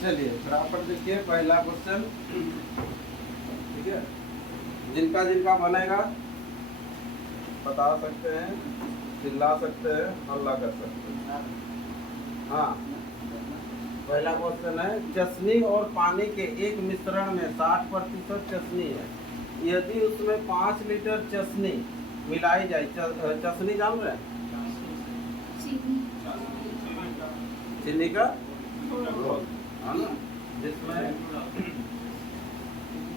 चलिए फटाफट देखिए पहला क्वेश्चन। ठीक है, जिनका जिनका बनेगा बता सकते हैं, चिल्ला सकते हैं, हल्ला कर सकते हैं। हाँ, पहला क्वेश्चन है, चशनी और पानी के एक मिश्रण में 60% चशनी है। यदि उसमें 5 लीटर चशनी मिलाई जाए, चशनी जान रहे हैं, चीनी का घोल, है ना, जिसमें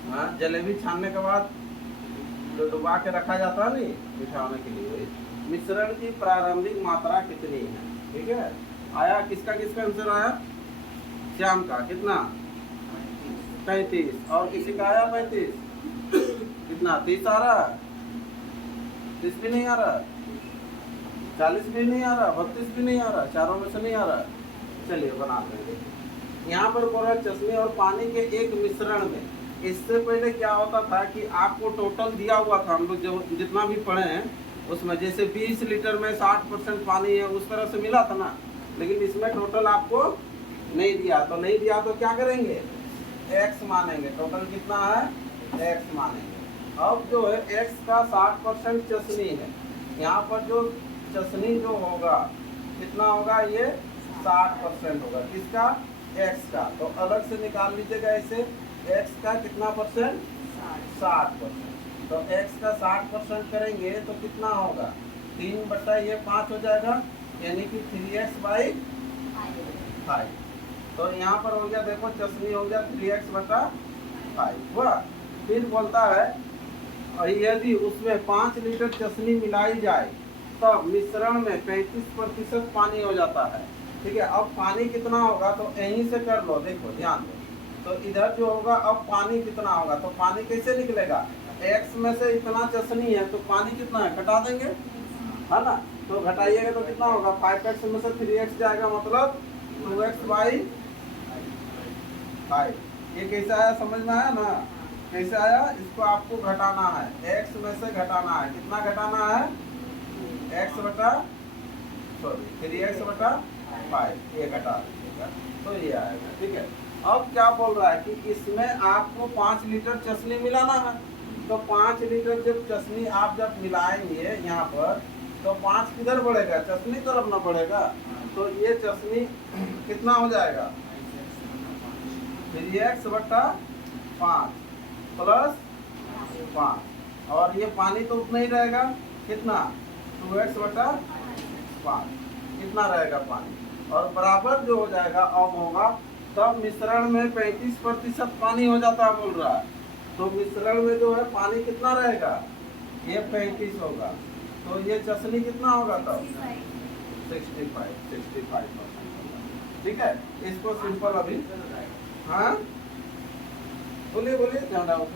हाँ जलेबी छानने के बाद जो डुबा के रखा जाता है नहीं बिठाने के लिए, वही मिश्रण की प्रारंभिक मात्रा कितनी है। ठीक है, आया किसका किसका आंसर आया? श्याम का कितना? 35। और किसी का आया 35? कितना? 30 आ रहा? 30 भी नहीं आ रहा, 40 भी नहीं आ रहा, 32 भी नहीं आ रहा, चारों में से नहीं आ रहा। चलिए बना देंगे। यहाँ पर बोल रहा है चशनी और पानी के एक मिश्रण में। इससे पहले क्या होता था कि आपको टोटल दिया हुआ था, हम लोग जो जितना भी पढ़े हैं उसमें, जैसे 20 लीटर में 60% पानी है, उस तरह से मिला था ना। लेकिन इसमें टोटल आपको नहीं दिया, तो नहीं दिया तो क्या करेंगे? x मानेंगे। टोटल कितना है? x मानेंगे। अब जो है x का 60% चशनी है, यहाँ पर जो चशनी जो होगा कितना होगा? ये 60% होगा। किसका? x का। तो अलग से निकाल लीजिएगा इसे। x का कितना परसेंट? 60%। तो x का 60% करेंगे तो कितना होगा? 3/5 हो जाएगा, यानी कि 3x/5। तो यहाँ पर हो गया, देखो चशनी हो गया 3x/5 हुआ। फिर बोलता है यदि उसमें 5 लीटर चशनी मिलाई जाए तब मिश्रण में 35% पानी हो जाता है। ठीक है, अब पानी कितना होगा तो यहीं से कर लो, देखो ध्यान दो। तो इधर जो होगा अब पानी कितना होगा, तो पानी कैसे निकलेगा? x में से इतना चशनी है तो पानी कितना है घटा देंगे, है ना। तो घटाइएगा तो कितना होगा? 5x में से 3x जाएगा, मतलब 2x/5। ये कैसे आया, समझ में आया ना? कैसे आया? इसको आपको घटाना है, x में से घटाना है। कितना घटाना है? 3x/5 ये घटा दीजिएगा तो ये आएगा। ठीक है, अब क्या बोल रहा है कि इसमें आपको 5 लीटर चशनी मिलाना है। तो 5 लीटर जब चशनी आप जब मिलाएंगे यहाँ पर, तो 5 किधर बढ़ेगा? चशनी तरफ ना बढ़ेगा। तो ये चशनी कितना हो जाएगा? 3x/5 प्लस 5, और ये पानी तो उतना ही रहेगा, कितना? 2x/5 कितना रहेगा पानी, और बराबर जो हो जाएगा अब होगा, तब मिश्रण में 35% पानी हो जाता है बोल रहा है। तो मिश्रण में जो है पानी कितना रहेगा? ये 35 होगा, तो ये चशनी कितना होगा तब? 65%। ठीक है, इसको सिंपल अभी, हाँ बोलिए बोलिए, ध्यान रखो।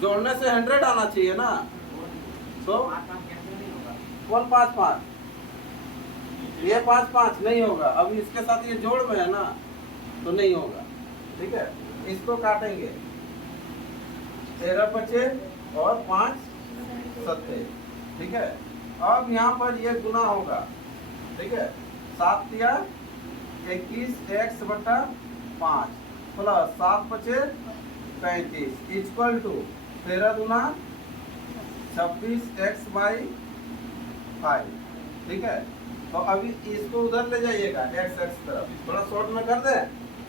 जोड़ने से 100 आना चाहिए ना, तो 1 5 5, ये 5 5 नहीं होगा। अभी इसके साथ ये जोड़ में है ना, तो नहीं होगा। ठीक है, इसको काटेंगे, 13 बचे और 5 7। ठीक है, अब यहाँ पर ये गुना होगा। ठीक है, 7 या 21x/5 प्लस 7 बचे 35 इक्वल टू 13 दूना 26x/5। ठीक है, तो अभी इसको उधर ले जाइएगा x तरफ, थोड़ा शॉर्ट में कर दे।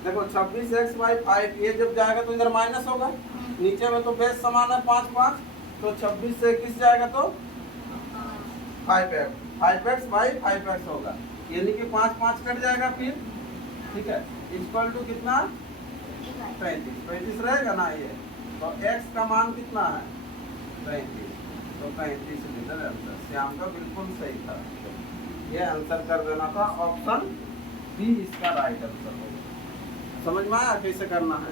देखो 26x/5 ये जब जाएगा तो इधर माइनस होगा, नीचे में तो बेस समान है 5 5, तो 26 से 21 जाएगा तो 5x/5x होगा, यानी कि 5 5 कट जाएगा फिर। ठीक है, इक्वल टू कितना? 35 रहेगा ना ये। तो x का मान कितना है? 35। तो 35 लीटर आंसर श्याम का बिल्कुल सही था। ये आंसर कर देना था, ऑप्शन बी इसका राइट आंसर होगा। समझ में आया कैसे करना है?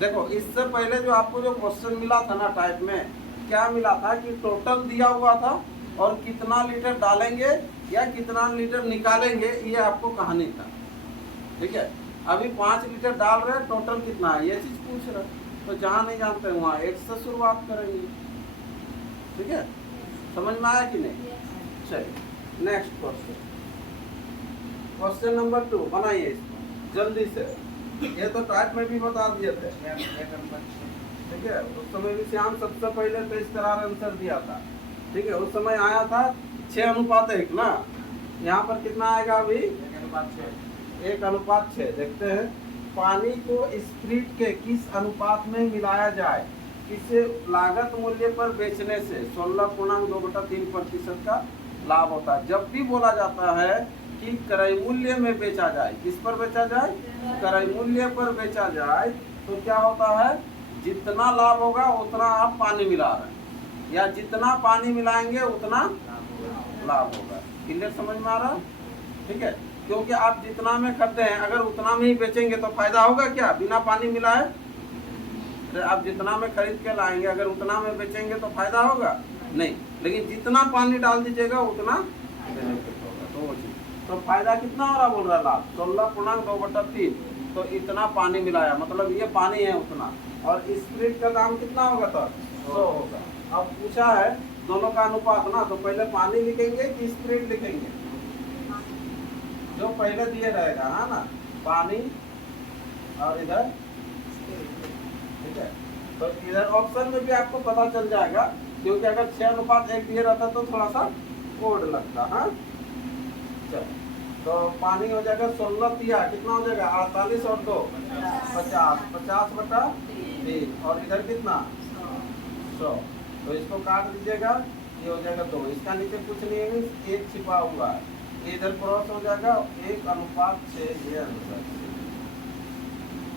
देखो इससे पहले जो आपको जो क्वेश्चन मिला था ना टाइप में, क्या मिला था कि टोटल दिया हुआ था और कितना लीटर डालेंगे या कितना लीटर निकालेंगे, ये आपको कहानी था। ठीक है, अभी 5 लीटर डाल रहे हैं, टोटल कितना है ये चीज पूछ रहे, तो जहाँ नहीं जानते वहाँ 1 से शुरुआत करेंगे। ठीक है, समझ में आया कि नहीं? चलिए नेक्स्ट क्वेश्चन, क्वेश्चन नंबर 2 बनाइए इसको जल्दी से। ये तो टाइप में भी बता दिए थे, ठीक है। उस समय भी श्याम सबसे पहले तेज करार आंसर दिया था, ठीक है। उस समय आया था 6:1 ना, यहाँ पर कितना आएगा अभी 1:6। देखते हैं पानी को स्प्रिट के किस अनुपात में मिलाया जाए किसे लागत मूल्य पर बेचने से 16.2/3% का लाभ होता है। जब भी बोला जाता है कि क्रय मूल्य में बेचा जाए, किस पर बेचा जाए, क्रय मूल्य पर बेचा जाए, तो क्या होता है, जितना लाभ होगा उतना आप पानी मिला रहे हैं, या जितना पानी मिलाएंगे उतना लाभ होगा। क्लियर समझ में आ रहा है, ठीक है। क्योंकि आप जितना में खरीदे हैं अगर उतना में ही बेचेंगे तो फायदा होगा क्या, बिना पानी मिलाए। आप जितना में खरीद के लाएंगे अगर उतना में बेचेंगे तो फायदा होगा नहीं, लेकिन जितना पानी डाल दीजिएगा उतना बेनिफिट होगा। तो वो चीज, तो फायदा कितना हो रहा बोल रहा लाभ 16.2/3। तो इतना पानी मिलाया मतलब ये पानी है उतना, और स्प्रिट का दाम कितना होगा तो 100 होगा। अब पूछा है दोनों का अनुपात ना, तो पहले पानी लिखेंगे कि स्प्रिट लिखेंगे, जो पहले दिए रहेगा, है ना, पानी और इधर, ठीक है। तो इधर ऑप्शन में भी आपको पता चल जाएगा, क्योंकि अगर 6:1 दिए रहता तो थोड़ा सा कोड लगता है। चलो, तो पानी हो जाएगा 16 दिया, कितना हो जाएगा 48 और 2 50, 50/3, और इधर कितना 100। तो इसको काट दीजिएगा, ये हो जाएगा 2, इसका नीचे कुछ नहीं है, 1 छिपा हुआ है, इधर क्रॉस हो जाएगा 1:6। ये आंसर,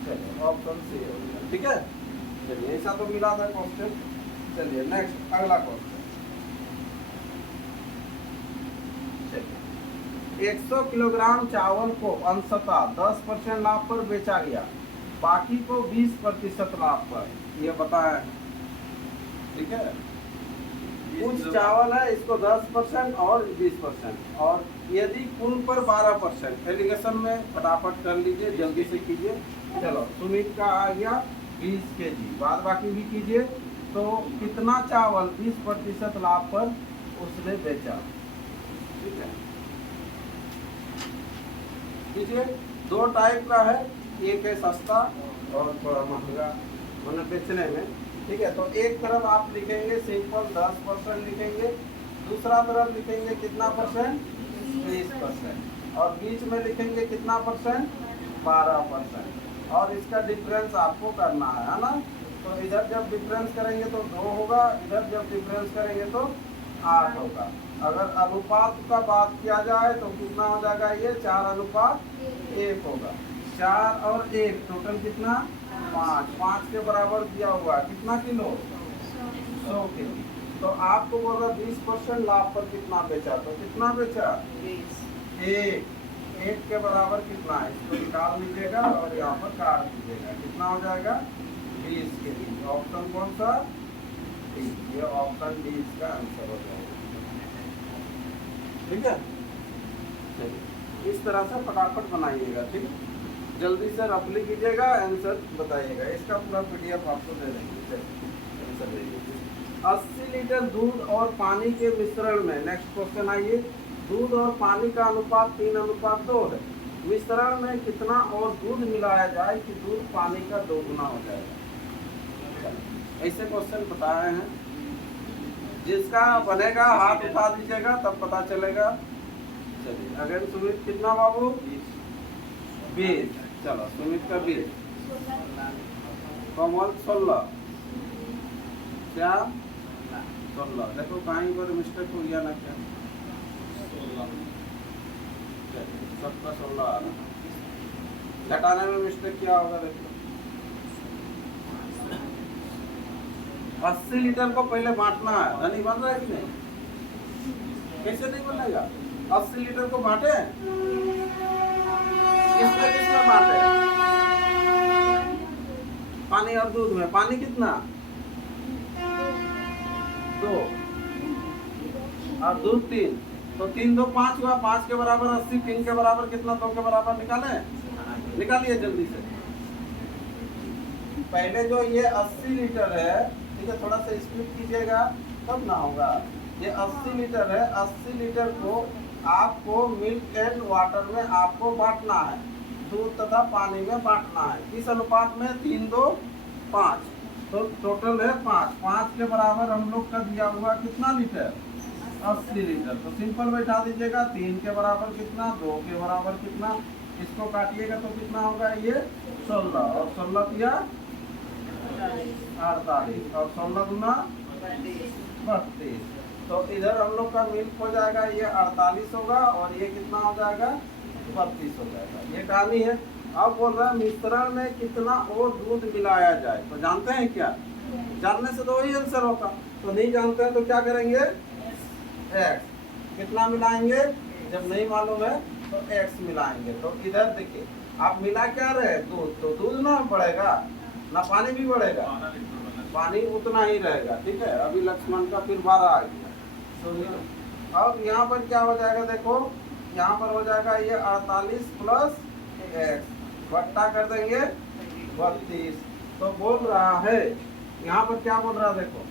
चलिए ऑप्शन सी हो गया, ठीक है। चलिए ऐसा तो मिला था क्वेश्चन। चलिए नेक्स्ट अगला क्वेश्चन। 100 किलोग्राम चावल को अंशतः 10% लाभ पर बेचा गया, बाकी को 20% लाभ पर, ये बताया, ठीक है। कुछ चावल है, इसको 10% और 20%, और यदि कुल पर 12%। एलिगेशन में फटाफट कर लीजिए, जल्दी से कीजिए। चलो, सुमित का आ गया 20 kg, बाद बाकी भी कीजिए। तो कितना चावल 20% लाभ पर उसने बेचा, ठीक है। कीजिए, 2 टाइप का है, एक है सस्ता और थोड़ा महंगा मतलब बेचने में, ठीक है। तो एक तरफ आप लिखेंगे सिंपल 10% लिखेंगे, दूसरा तरफ लिखेंगे कितना परसेंट 20%, और बीच में लिखेंगे कितना परसेंट 12%, और इसका डिफरेंस आपको करना है ना। तो इधर जब डिफरेंस करेंगे तो 2 होगा, इधर जब डिफरेंस करेंगे तो 8 होगा। अगर अनुपात का बात किया जाए तो कितना हो जाएगा, ये 4:1 होगा। 4 और 1 टोटल कितना 5 के बराबर दिया हुआ, कितना किलो 100 kg। तो आपको बोल रहा 20% लाभ पर कितना बेचा, तो कितना बेचा 1 के बराबर कितना है, इसको निकाल लीजिएगा और यहाँ पर काट दीजिएगा, कितना हो जाएगा 20 kg। ऑप्शन कौन सा, ये ऑप्शन डी इसका आंसर हो जाएगा, ठीक है। चलिए इस तरह से फटाफट बनाइएगा, ठीक है। जल्दी से रफली कीजिएगा, आंसर बताइएगा, इसका पूरा पीडीएफ आपको दे देंगे। चलिए आंसर देखिए, 80 लीटर दूध और पानी के मिश्रण में, नेक्स्ट क्वेश्चन आइए, दूध और पानी का अनुपात 3:2 है, मिश्रण में कितना और दूध मिलाया जाए कि दूध पानी का 2 गुना हो जाएगा। ऐसे क्वेश्चन बताए हैं, जिसका बनेगा हाथ उठा दीजिएगा तब पता चलेगा। चलिए अगर सुमित कितना बाबू 20, चलो सुमित का 20, कमल 16, क्या 16, देखो कहीं पर मिस्टेक हो गया ना क्या, 16, सबका 16 आ रहा, घटाने में मिस्टेक क्या होगा देखो। 80 लीटर को पहले बांटना है, धनी बन रहा है कि नहीं, कैसे नहीं बनेगा, 80 लीटर को बांटे, किसमें बांटे, पानी और दूध में। पानी कितना 2 और दूध 3, तो 3 2 5 हुआ, 5 के बराबर 80, 3 के बराबर कितना 2 के बराबर निकाले, निकालिए जल्दी से। पहले जो ये 80 लीटर है, ठीक है, थोड़ा सा स्पीड कीजिएगा तब ना होगा। ये 80 लीटर है, 80 लीटर को आपको मिल्क एंड वाटर में आपको बांटना है, दूध तथा पानी में बांटना है। किस अनुपात में? 3, 2, 5। तो टोटल है 5। 5 के बराबर हम लोग का दिया हुआ कितना लीटर? 80 लीटर। तो सिंपल बैठा दीजिएगा। 3 के बराबर कितना? 2 के बराबर कितना? इसको काटिएगा तो कितना होगा? ये 16 और 16 दिया 48 और 16 दूना 32। तो इधर हम लोग का मिल्क हो जाएगा, ये 48 होगा और ये कितना हो जाएगा? 32 हो जाएगा। ये कहानी है। अब बोल रहा है मिश्रण में कितना और दूध मिलाया जाए। तो जानते हैं क्या? जानने से तो वही आंसर होगा। तो नहीं जानते हैं तो क्या करेंगे? एक्स। कितना मिलाएंगे? जब नहीं मालूम है तो एक्स मिलाएंगे। तो इधर देखिए आप मिला क्या रहे? दूध। तो दूध ना बढ़ेगा ना पानी भी बढ़ेगा, पानी उतना ही रहेगा। ठीक है। अभी लक्ष्मण का फिर 12 आ गया। तो अब यहाँ पर क्या हो जाएगा? देखो यहाँ पर हो जाएगा ये 48 प्लस एक्स बट्टा कर देंगे 32। तो बोल रहा है यहाँ पर क्या बोल रहा है? देखो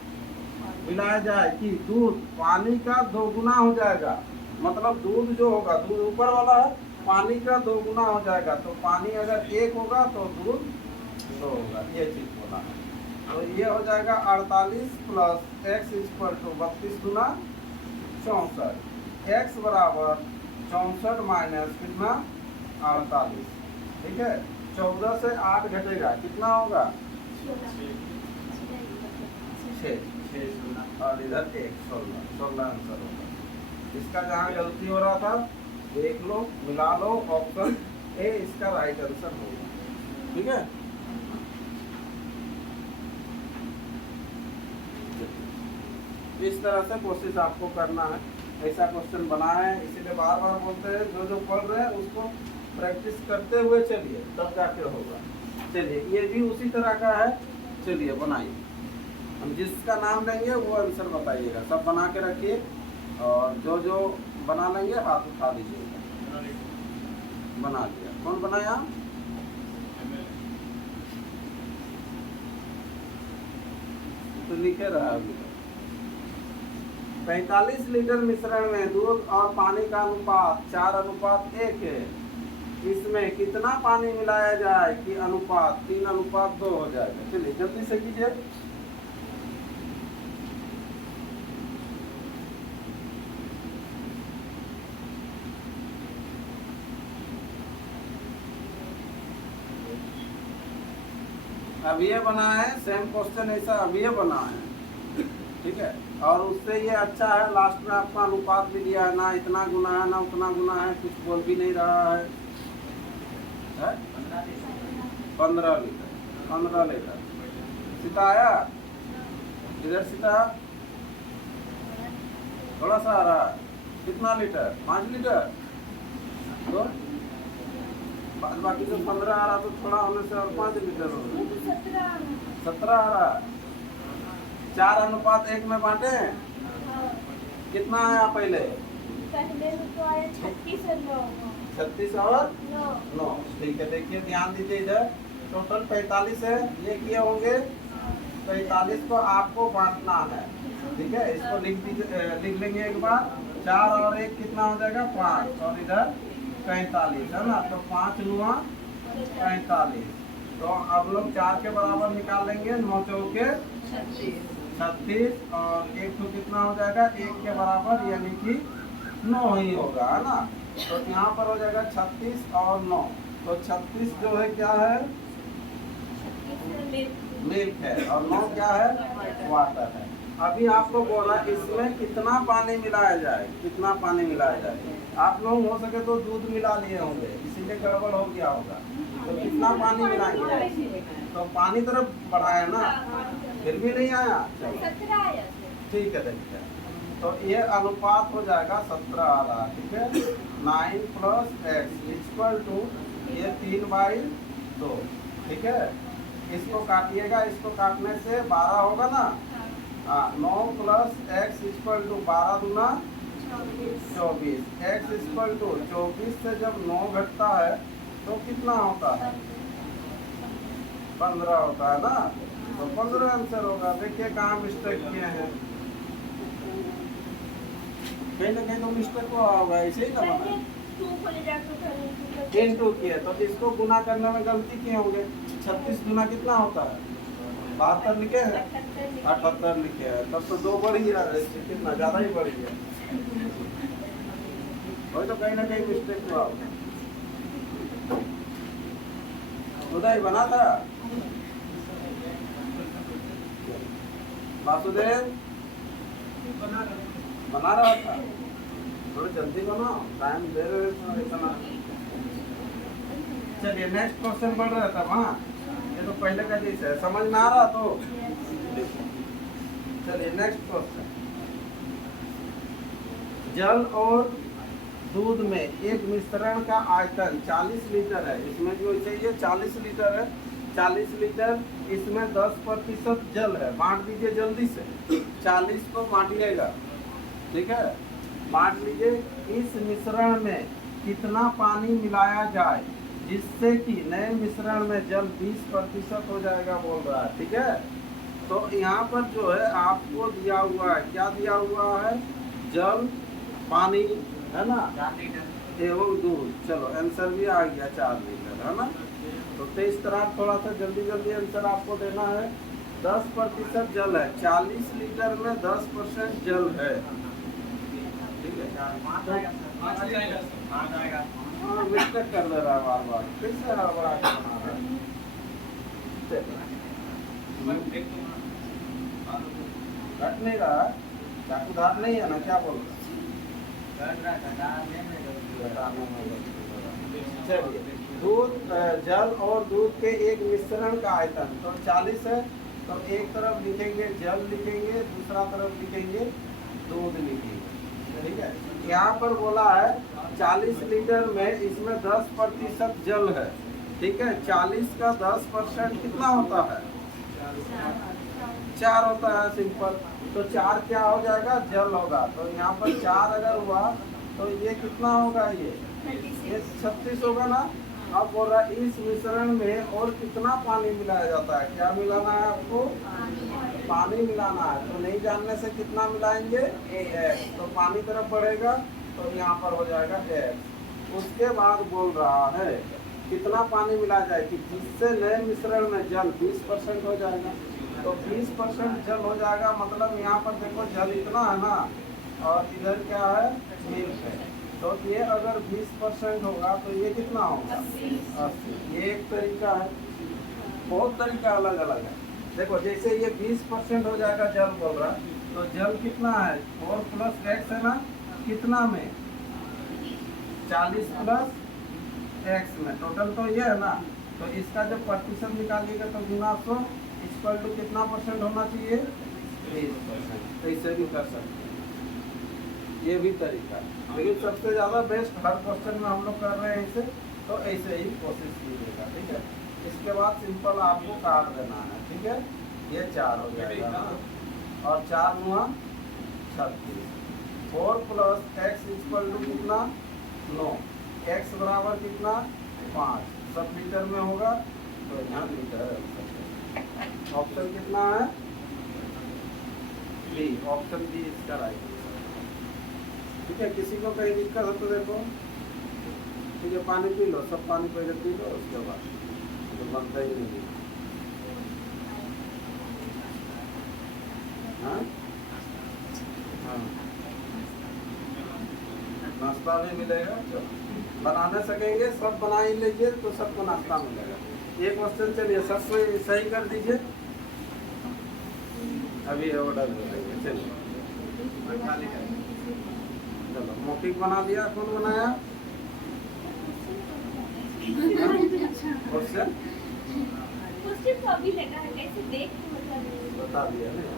मिलाया जाए कि दूध पानी का 2 गुना हो जाएगा। मतलब दूध जो होगा, दूध ऊपर वाला है, पानी का 2 गुना हो जाएगा। तो पानी अगर 1 होगा तो दूध 2 होगा। ये चीज बोला है। तो ये हो जाएगा 48 प्लस एक्स इक्वल टू 32 गुना 64। एक्स बराबर 64 माइनस कितना? 48। ठीक है। 14 से 8 घटेगा, कितना होगा? 6 और इधर 1 16 आंसर होगा। इसका जहाँ गलती हो रहा था देख लो, मिला लो। ऑप्शन ए इसका राइट आंसर होगा। ठीक है। इस तरह से कोशिश आपको करना है। ऐसा क्वेश्चन बनाए हैं, इसीलिए बार बार बोलते हैं जो पढ़ रहे हैं उसको प्रैक्टिस करते हुए चलिए, तब जाके होगा। चलिए ये भी उसी तरह का है। चलिए बनाइए। हम जिसका नाम लेंगे वो आंसर बताइएगा। सब बना के रखिए और जो बना लेंगे हाथ उठा दीजिएगा। बना दिया। कौन बनाया? तो लिखे रहा अभी 45 लीटर मिश्रण में दूध और पानी का अनुपात 4:1 है। इसमें कितना पानी मिलाया जाए कि अनुपात 3:2 हो जाएगा? चलिए जल्दी से कीजिए। अब ये बना है सेम क्वेश्चन, ऐसा अभी ये बना है। ठीक है। और उससे ये अच्छा है, लास्ट में आपका अनुपात भी दिया है, ना इतना गुना है ना उतना गुना है, कुछ बोल भी नहीं रहा है। 15 लीटर। 15 लीटर। सीता आया? इधर सीता थोड़ा सा आ रहा है। कितना लीटर? 5 लीटर। तो बाकी जो 15 आ रहा तो थोड़ा होने से और 5 लीटर हो गया। 17 आ रहा। 4:1 में बांटे। कितना आया पहले? तो आया 36 और 9। ठीक है। देखिए ध्यान दीजिए इधर टोटल 45 है। ये किए होंगे 45 को आपको बांटना है। ठीक है। इसको लिख लेंगे एक बार। 4 और 1 कितना हो जाएगा? 5 और इधर 45 है ना। तो 5 9 45। तो अब लोग 4 के बराबर निकाल लेंगे। 9 चौके 36 और 1 तो कितना हो जाएगा? 1 के बराबर यानी कि 9 ही होगा, है ना। तो यहाँ पर हो जाएगा 36 और 9। तो 36 जो है क्या है? मिल्क है और 9 क्या है? वाटर है। अभी आपको बोला इसमें कितना पानी मिलाया जाए, कितना पानी मिलाया जाए। आप लोग हो सके तो दूध मिला लिए होंगे, इसीलिए गड़बड़ हो गया होगा। तो कितना पानी मिलाएंगे? तो पानी तरफ बढ़ाया ना, फिर भी नहीं आया। ठीक है। देखिए तो ये अनुपात हो जाएगा 17 आ रहा। ठीक है। 9 प्लस एक्स इक्वल टू ये 3/2। ठीक है। इसको काटिएगा, इसको काटने से 12 होगा ना। 9 प्लस एक्स इक्वल टू 12 दूना 24। एक्स इक्वल टू 24 से जब 9 घटता है तो कितना होता है? 15 होता है ना। तो 15 आंसर होगा। देखिए कहाँ मिस्टेक किए हैं। कहीं ना कहीं तो मिस्टेक हुआ होगा, ऐसे ही ना बना। टू को ले जाकर करेंगे। 3 किए तो इसको गुना करने में गलती किए होंगे। 36 गुना कितना होता है? 72 लिखे हैं, 78 लिखे हैं, तब तो 2 बढ़ गया, कितना ज़्यादा ही बढ़ गया। वही तो कहीं ना कहीं मिस्टेक हुआ। उदय बना था वासुदेव, बना रहा था, थोड़ा जल्दी बनाओ, टाइम दे रहे हो इतना। चलिए नेक्स्ट क्वेश्चन बढ़ रहा था वहाँ, ये तो पहले का जैसा है, समझ में आ रहा तो चलिए नेक्स्ट क्वेश्चन। जल और दूध में एक मिश्रण का आयतन 40 लीटर है, इसमें जो चाहिए 40 लीटर है, 40 लीटर, इसमें 10% जल है, बांट दीजिए जल्दी से, 40 को बांटिएगा, ठीक है, बांट लीजिए। इस मिश्रण में कितना पानी मिलाया जाए जिससे कि नए मिश्रण में जल 20% हो जाएगा बोल रहा है, ठीक है। तो यहाँ पर जो है आपको दिया हुआ है, क्या दिया हुआ है, जल, पानी, है ना, 4 लीटर एवं दूध। चलो आंसर भी आ गया 4 लीटर, है ना। तो इस तरह थोड़ा सा जल्दी जल्दी आंसर आपको देना है। 10% जल है, 40 लीटर में 10% जल है, ठीक है। हाँ मिस्टेक कर दे रहा है बार बार, फिर से हड़बड़ा के बना रहा है। घट नहीं रहा, चाकू धार नहीं है ना, क्या बोल रहा है? चलिए, दूध, जल और दूध के एक मिश्रण का आयतन तो 40 है, तो एक तरफ लिखेंगे जल लिखेंगे, दूसरा तरफ लिखेंगे दूध लिखेंगे, ठीक है। यहाँ पर बोला है 40 लीटर में इसमें 10% जल है, ठीक है। 40 का 10% कितना होता है? 4 होता है, सिंपल। तो 4 क्या हो जाएगा? जल होगा। तो यहाँ पर 4 अगर हुआ तो ये कितना होगा? ये 36 होगा ना। अब बोल रहा है इस मिश्रण में और कितना पानी मिलाया जाता है? क्या मिलाना है आपको? पानी मिलाना है। तो नहीं जानने से कितना मिलाएंगे? x। तो पानी तरफ बढ़ेगा तो यहाँ पर हो जाएगा x। उसके बाद बोल रहा है कितना पानी मिलाया जाए कि जिससे नए मिश्रण में जल 20% हो जाएगा। तो 20% जल हो जाएगा, मतलब यहाँ पर देखो जल इतना है ना, और इधर क्या है? मिल्क है। तो ये अगर 20% होगा तो ये कितना होगा? 80। ये एक तरीका है, बहुत तरीका अलग अलग है। देखो जैसे ये 20% हो जाएगा जल बोल रहा है, तो जल कितना है? 4 + x है ना, कितना में? 40 + x में, टोटल तो ये है ना। तो इसका जब प्रतिशत निकालिएगा तो गुना 100 इक्वल टू कितना परसेंट होना चाहिए? 20%। तो इसे भी कर सकते हैं, ये भी तरीका है। लेकिन सबसे ज़्यादा बेस्ट हर क्वेश्चन में हम लोग कर रहे हैं इसे, तो ऐसे ही कोशिश कीजिएगा, ठीक है। इसके बाद सिंपल आपको काट देना है, ठीक है। ये 4 हो जाएगा और 4 × 36। 4 + x इक्वल टू कितना? 9। x बराबर कितना? 5। सब लीटर में होगा तो यहाँ लीटर है। ऑप्शन कितना है? बी। ऑप्शन बी इसका राइट, ठीक है। किसी को कहीं दिक्कत हो तो देखो, ठीक है, पानी पी लो, सब पानी पहले पी लो, उसके बाद तो बनता ही नहीं। हाँ हाँ, नाश्ता भी मिलेगा। चलो बनाने सकेंगे, सब बना ही लीजिए तो सबको नाश्ता मिलेगा। ये क्वेश्चन चलिए सब कोई सही कर दीजिए, अभी ऑर्डर मिलेगा। चलिए चलो, मौखिक बना दिया। कौन बनाया क्वेश्चन? तो अभी लगा है, कैसे देख के मतलब बता दिया नहीं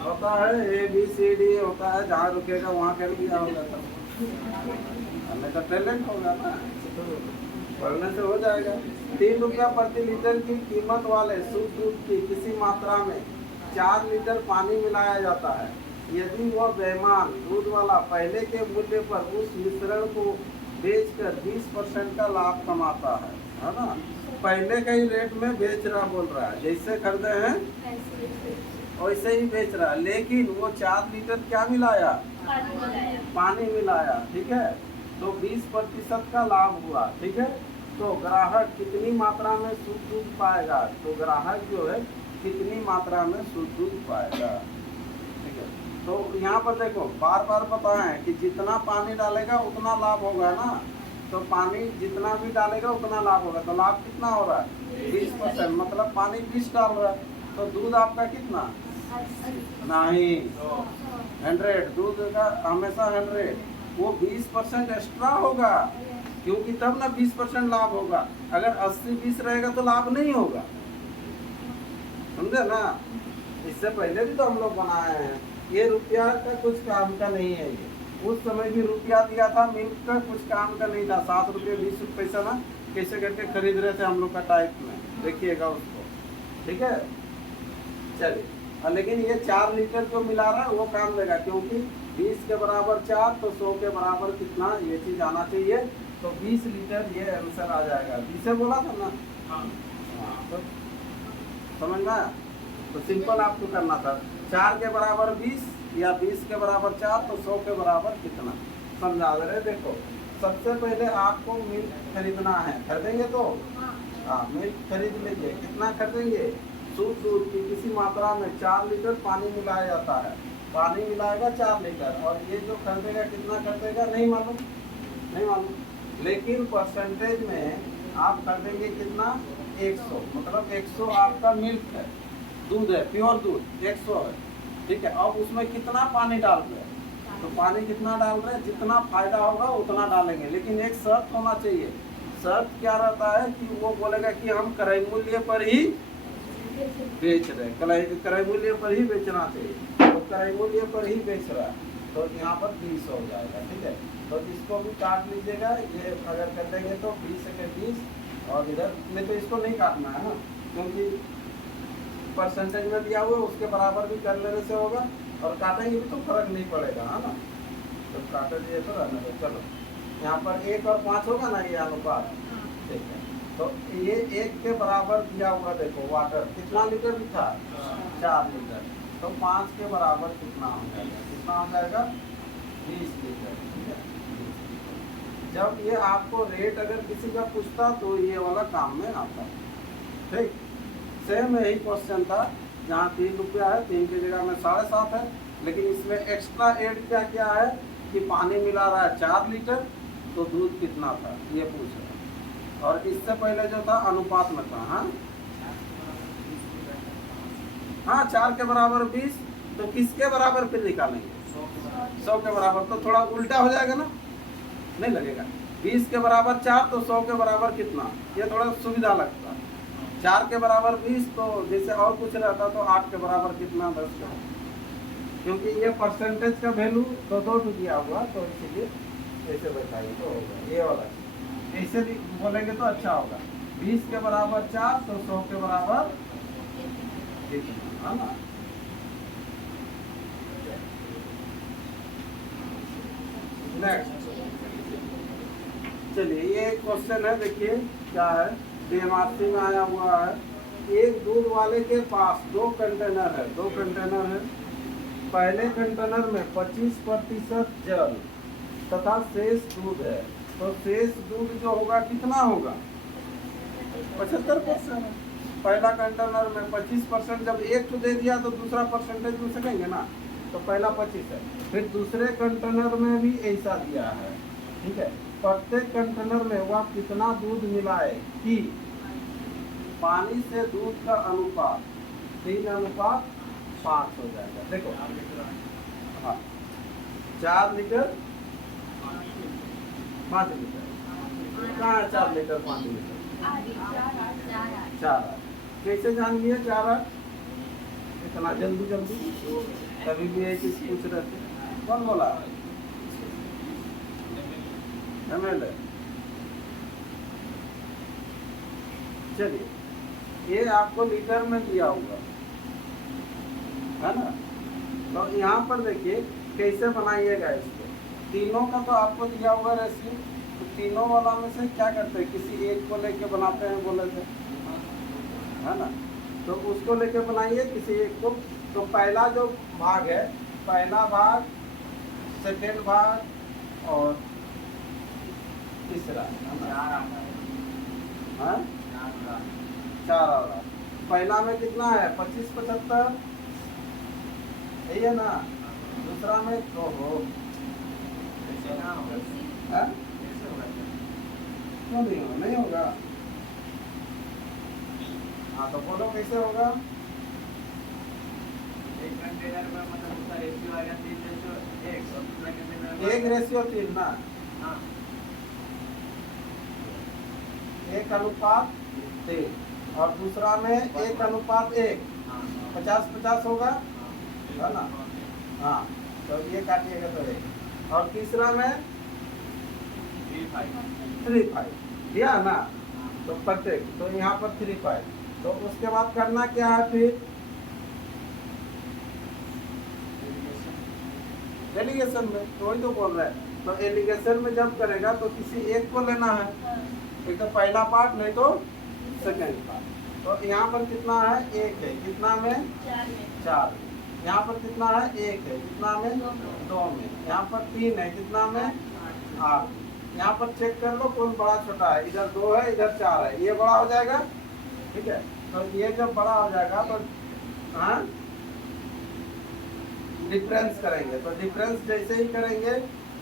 होता है, ABCD होता है, जहाँ रुकेगा वहाँ कर दिया होगा। हमें तो टैलेंट होगा ना, पढ़ने से हो जाएगा। 3 रुपया प्रति लीटर की कीमत वाले शुद्ध दूध की किसी मात्रा में 4 लीटर पानी मिलाया जाता है। यदि वह बेईमान दूध वाला पहले के मूल्य पर उस मिश्रण को बेचकर 20% का लाभ कमाता है ना। पहले के ही रेट में बेच रहा बोल रहा है, जैसे खरीदे हैं वैसे ही बेच रहा है। लेकिन वो 4 लीटर क्या मिलाया? पानी मिलाया, ठीक है। तो 20% का लाभ हुआ, ठीक है। तो ग्राहक कितनी मात्रा में शुद्ध दूध पाएगा, तो ग्राहक जो है कितनी मात्रा में शुद्ध दूध पाएगा, ठीक है। तो यहाँ पर देखो बार बार बताएं कि जितना पानी डालेगा उतना लाभ होगा ना, तो पानी जितना भी डालेगा उतना लाभ होगा, तो लाभ कितना हो रहा है 20%, मतलब पानी 20 डाल रहा है, तो दूध आपका कितना, नहीं 100, दूध का हमेशा 100, वो 20% एक्स्ट्रा होगा, क्योंकि तब ना 20% लाभ होगा। अगर 80-20 रहेगा तो लाभ नहीं होगा, समझे ना। इससे पहले भी तो हम लोग बनाए हैं, ये रुपया का कुछ काम का नहीं है, ये उस समय भी रुपया दिया था, मिल्क का कुछ काम का नहीं था, 7 रुपये 20 पैसा ना कैसे करके खरीद रहे थे हम लोग का टाइप में, देखिएगा उसको, ठीक है। चलिए, लेकिन ये 4 लीटर जो मिला रहा है वो काम देगा, क्योंकि 20 के बराबर 4 तो 100 के बराबर कितना, ये चीज़ आना चाहिए, तो 20 लीटर ये आंसर आ जाएगा। 20 बोला था ना, हाँ, तो समझ में आया? तो सिंपल आपको करना था, 4 के बराबर 20 या 20 के बराबर 4 तो 100 के बराबर कितना, समझा दे रहे। देखो सबसे पहले आपको मिल्क खरीदना है, खरीदेंगे तो हाँ मिल्क खरीद लीजिए, कितना खरीदेंगे, शुद्ध दूध की किसी मात्रा में 4 लीटर पानी मिलाया जाता है, पानी मिलाएगा 4 लीटर, और ये जो खरीदेगा कितना खरीदेगा नहीं मालूम, नहीं मालूम, लेकिन परसेंटेज में आप खरीदेंगे कितना 100, मतलब 100 आपका मिल्क है, दूध है, प्योर दूध 100 है, ठीक है। अब उसमें कितना पानी डाल रहे हैं, तो पानी कितना डाल रहे हैं, जितना फायदा होगा उतना डालेंगे, लेकिन एक शर्त होना चाहिए। शर्त क्या रहता है कि वो बोलेगा कि हम क्रय मूल्य पर ही बेच रहे, क्रय मूल्य पर ही बेचना चाहिए, तो क्रय मूल्य पर ही बेच रहा है, तो यहाँ पर 20 हो जाएगा, ठीक है। तो इसको भी काट लीजिएगा, ये अगर कर देंगे तो 20 के 20, और इधर नहीं तो इसको नहीं काटना है ना, क्योंकि परसेंटेज में दिया हुआ है, उसके बराबर भी कर लेने से होगा, और काटेंगे भी तो फर्क नहीं पड़ेगा, है ना। तो काटे दिए तो रहने दो, चलो यहाँ पर 1 और 5 होगा ना, ये अनुपात, ठीक है। तो ये 1 के बराबर दिया हुआ, देखो वाटर कितना लीटर लिखा, 4 लीटर, तो 5 के बराबर कितना हो जाएगा, कितना हो जाएगा 20 लीटर, ठीक है। जब ये आपको रेट अगर किसी का पूछता तो ये वाला काम में आता है, ठीक। सेम यही क्वेश्चन था, जहाँ 3 रुपया है, 3 की जगह में 7.5 है, लेकिन इसमें एक्स्ट्रा एड क्या क्या है कि पानी मिला रहा है 4 लीटर, तो दूध कितना था ये पूछ रहा है, और इससे पहले जो था अनुपात में था, हाँ 4 के बराबर 20, तो किसके बराबर फिर निकालेंगे, 100 के बराबर, तो थोड़ा उल्टा हो जाएगा ना, नहीं लगेगा। 20 के बराबर 4 तो 100 के बराबर कितना, ये थोड़ा सुविधा लगता है। 4 के बराबर 20, तो जैसे और कुछ रहता तो 8 के बराबर कितना 10 का, क्योंकि ये परसेंटेज का वैल्यू तो 2 दिया हुआ, तो इसीलिए ऐसे बताइए तो होगा ये वाला, ऐसे भी बोलेंगे तो अच्छा होगा। 20 के बराबर 4 तो 100 के बराबर कितना, है ना। नेक्स्ट चलिए, ये क्वेश्चन है, देखिए क्या है, बीएमआरसी में आया हुआ है। एक दूध वाले के पास 2 कंटेनर है, 2 कंटेनर है, पहले कंटेनर में 25% जल तथा शेष दूध है, तो शेष दूध जो होगा कितना होगा 75%। पहला कंटेनर में 25%, जब एक तो दे दिया तो दूसरा परसेंटेज में सकेंगे ना, तो पहला 25 है, फिर दूसरे कंटेनर में भी ऐसा दिया है, ठीक है। प्रत्येक कंटेनर में वह कितना दूध मिलाए कि पानी से दूध का अनुपात 3:5 हो जाएगा। देखो हाँ 4 लीटर 5 लीटर, कहाँ है 4 लीटर 5 लीटर, 4 कैसे जान लिए 4 इतना जल्दी जल्दी, कभी भी एक चीज पूछ रहे थे, कौन बोला ML। चलिए, ये आपको लीटर में दिया हुआ है ना, तो यहाँ पर देखिए कैसे बनाइएगा इसको, तीनों का तो आपको दिया हुआ रेसियो, तो तीनों वाला में से क्या करते हैं, किसी एक को लेके बनाते हैं बोले थे, है ना, तो उसको लेके बनाइए किसी एक को। तो पहला जो भाग है, पहला भाग, सेकेंड भाग और तीसरा है ना? 4 आता है। हाँ 4 4 आ रहा है। पहला में कितना है 25 75 यही है ना। दूसरा में तो हो ऐसे ना होगा। हाँ? कैसे होगा सर? क्यों नहीं होगा? नहीं होगा। हाँ तो बोलो कैसे होगा। एक कंटेनर में मतलब उसका रेशियो आएगा 3:1 और दूसरा कंटेनर में 1:3 ना। हाँ 1:3 और दूसरा में 1:1 हाँ 50-50 होगा है ना। हाँ तो ये काटिएगा तो 1 और तीसरा में 3:5 3:5 दिया ना। तो प्रत्येक तो यहाँ पर 3:5 तो उसके बाद करना क्या है फिर एलिगेशन में। तो वही तो बोल रहे हैं। तो एलिगेशन में जब करेगा तो किसी एक को लेना है, एक तो पहला पार्ट नहीं तो सेकंड पार्ट। तो यहाँ पर कितना है 1 है, कितना में 4 में। यहाँ पर कितना है 1 है, कितना में 2 में। यहाँ पर 3 है, कितना में 8। यहाँ पर चेक कर लो कौन बड़ा छोटा है। इधर 2 है इधर 4 है, ये बड़ा हो जाएगा। ठीक है तो ये जब बड़ा हो जाएगा तो हाँ डिफरेंस करेंगे। तो डिफरेंस जैसे ही करेंगे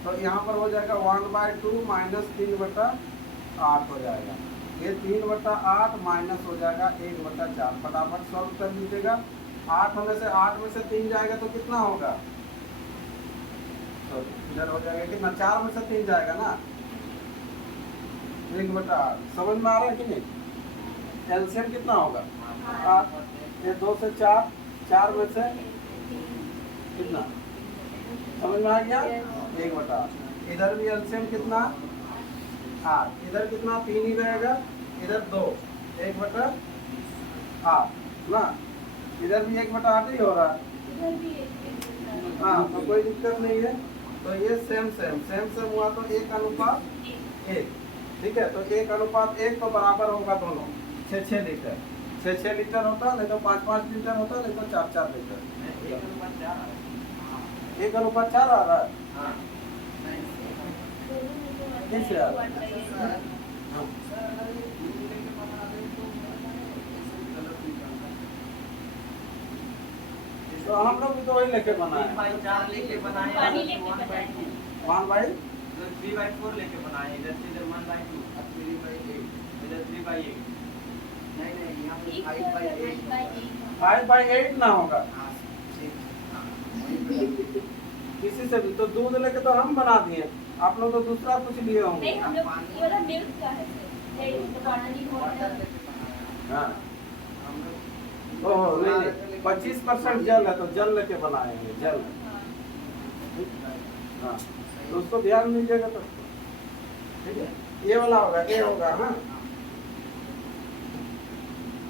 तो यहाँ पर हो जाएगा 1/2 माइनस 3/8 हो जाएगा। ये 3/8 माइनस हो जाएगा 1/4। फटाफट सॉल्व कर लीजिएगा। 8 में से 3 जाएगा तो कितना होगा। तो इधर हो जाएगा कितना 4 में से 3 जाएगा ना 1/8। समझ में आ रहा है कि नहीं। एलसीएम कितना होगा 8। ये 2 से 4 4 में से कितना समझ में आ गया 1/8। इधर भी एलसीएम कितना 8। इधर कितना 3 ही रहेगा, इधर 2 1/8 ना। इधर भी 1/8 ही हो रहा है। हाँ तो कोई दिक्कत नहीं है। तो ये सेम हुआ तो 1:1। ठीक है तो 1:1 तो बराबर होगा दोनों 6 लीटर। 6 लीटर होता नहीं तो 5 लीटर होता नहीं तो 4 लीटर। 1:4 आ रहा है। कैसे आ रहा है? हाँ। तो हम लोग भी तो वही लेके बनाए 4 लेके बनाए पानी लेके 1/2 1 बाई 3/4 लेके बनाए। इधर से इधर 1/2 और 3/8 इधर 3/8 नहीं यहाँ पे 5/8 5/8 ना होगा हाँ किसी से भी। तो दूध लेके तो हम बना दिए, आप लोग तो दूसरा कुछ लिए होंगे। नहीं हम लोग वाला मिल्क का है पानी वाटर लेके बनाया हाँ हम लोग। ओहो नहीं 25% जल है तो जल लेके बनाएंगे जल। हाँ तो उसको ध्यान दीजिएगा। तो ठीक है ये वाला होगा ये होगा। हाँ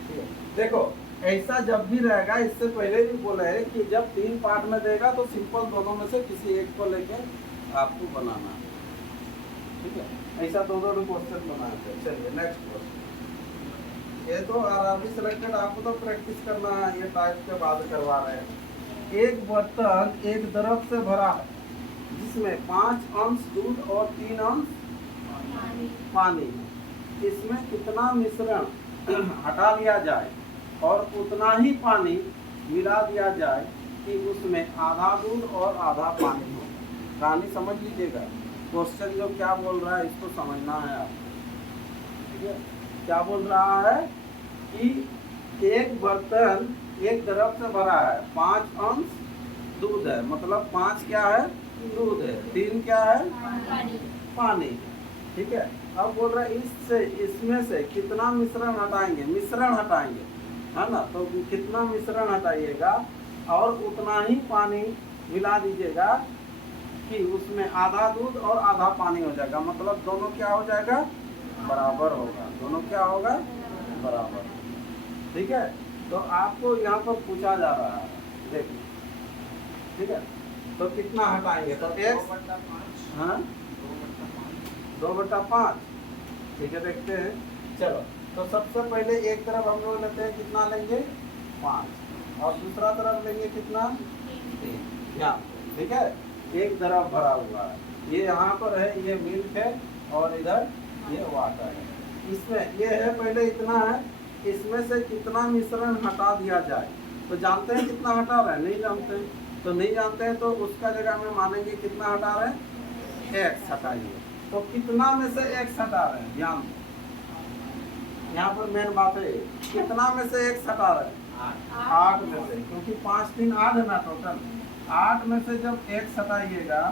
ठीक है। देखो ऐसा जब भी रहेगा, इससे पहले भी बोला है कि जब 3 पार्ट में देगा तो सिंपल दोनों में से किसी एक को लेके आपको बनाना है। ठीक है ऐसा दो क्वेश्चन बनाए थे। चलिए नेक्स्ट क्वेश्चन। ये तो आरआरबी सिलेक्टेड आपको तो प्रैक्टिस करना है, ये टाइप के बाद करवा रहे हैं। एक बर्तन एक द्रव से भरा है जिसमें 5 अंश दूध और 3 अंश पानी है। इसमें कितना मिश्रण हटा लिया जाए और उतना ही पानी मिला दिया जाए कि उसमें आधा दूध और आधा पानी हो। कहानी समझ लीजिएगा। क्वेश्चन जो क्या बोल रहा है इसको समझना है आपको। ठीक है क्या बोल रहा है कि एक बर्तन एक द्रव से भरा है, 5 अंश दूध है, मतलब 5 क्या है दूध है, 3 क्या है पानी। ठीक है अब बोल रहा है इसमें से कितना मिश्रण हटाएंगे, मिश्रण हटाएंगे है ना। तो कितना मिश्रण हटाइएगा और उतना ही पानी मिला दीजिएगा कि उसमें आधा दूध और आधा पानी हो जाएगा। मतलब दोनों क्या हो जाएगा बराबर होगा। दोनों क्या होगा बराबर। ठीक है तो आपको यहाँ पर पूछा जा रहा है देखिए। ठीक है तो कितना हटाएंगे तो x हाँ 2/5। ठीक है देखते हैं। चलो तो सबसे पहले एक तरफ हम लोग लेते हैं कितना लेंगे 5 और दूसरा तरफ लेंगे कितना 3। यहाँ ठीक है एक तरफ भरा हुआ है, ये यहाँ पर है, ये मिल्क है और इधर ये वाटर है। इसमें ये है पहले इतना है, इसमें से कितना मिश्रण हटा दिया जाए। तो जानते हैं कितना हटा रहे हैं? नहीं जानते हैं। तो नहीं जानते हैं तो उसका जगह में मानेंगे कितना हटा रहे हैं, एक्स हटाइए। तो कितना में से एक्स हटा रहे हैं, ध्यान दो। यहाँ पर मेन बात है कितना में से एक्स हटा रहे हैं, 8 में से, क्योंकि 5 3 8 है ना टोटल। 8 में से जब एक्स हटाइएगा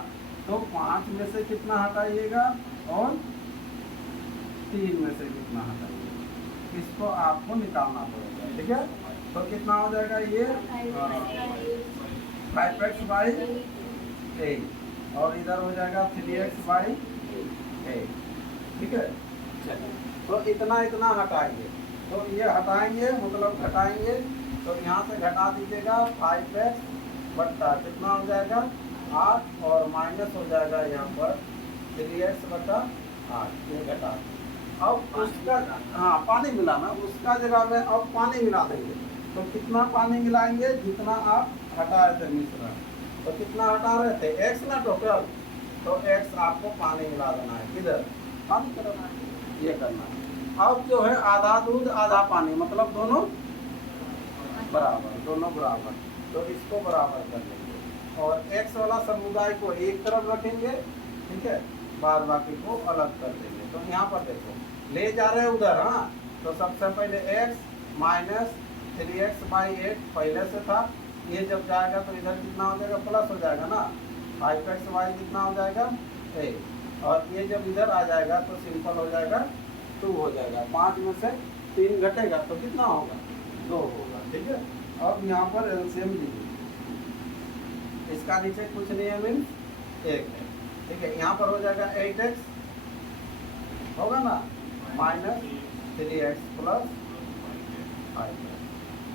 तो 5 में से कितना हटाइएगा और 3 में से कितना हटाइएगा, इसको आपको निकालना पड़ेगा। ठीक है, तो कितना हो जाएगा ये 5x बाई 8 और इधर हो जाएगा 3x बाई 8। ठीक है, चलिए तो इतना इतना हटाएंगे। तो ये हटाएंगे मतलब घटाएंगे, तो यहाँ से घटा दीजिएगा 5x बट्टा कितना हो जाएगा 8 और माइनस हो जाएगा यहाँ पर 3x बट्टा 8। ये घटा अब उसका हाँ पानी मिलाना, उसका जगह में अब पानी मिला देंगे। तो कितना पानी मिलाएंगे, जितना आप हटा रहे थे मिश्रण। तो कितना हटा रहे थे, x ना टोटल, तो x आपको पानी मिला देना है। किधर, पानी करना है, ये करना है। अब जो है आधा दूध आधा पानी, मतलब दोनों बराबर, दोनों बराबर। तो इसको बराबर कर लेंगे और x वाला समुदाय को एक तरफ रखेंगे, ठीक है, बाद बाकी को अलग कर देंगे। तो यहाँ पर देखो ले जा रहे हैं उधर, हाँ, तो सबसे पहले x माइनस 3x बाई 8 पहले से था, ये जब जाएगा तो इधर कितना हो जाएगा, प्लस हो जाएगा ना, 5x वाई कितना हो जाएगा 8, और ये जब इधर आ जाएगा तो सिंपल हो जाएगा 2 हो जाएगा। 5 में से 3 घटेगा तो कितना होगा, 2 होगा। ठीक है, अब यहाँ पर एलसीएम लीजिए, इसका नीचे कुछ नहीं है, मीन्स 1 है। ठीक है, यहाँ पर हो जाएगा 8x होगा ना, माइनस 3x प्लस 5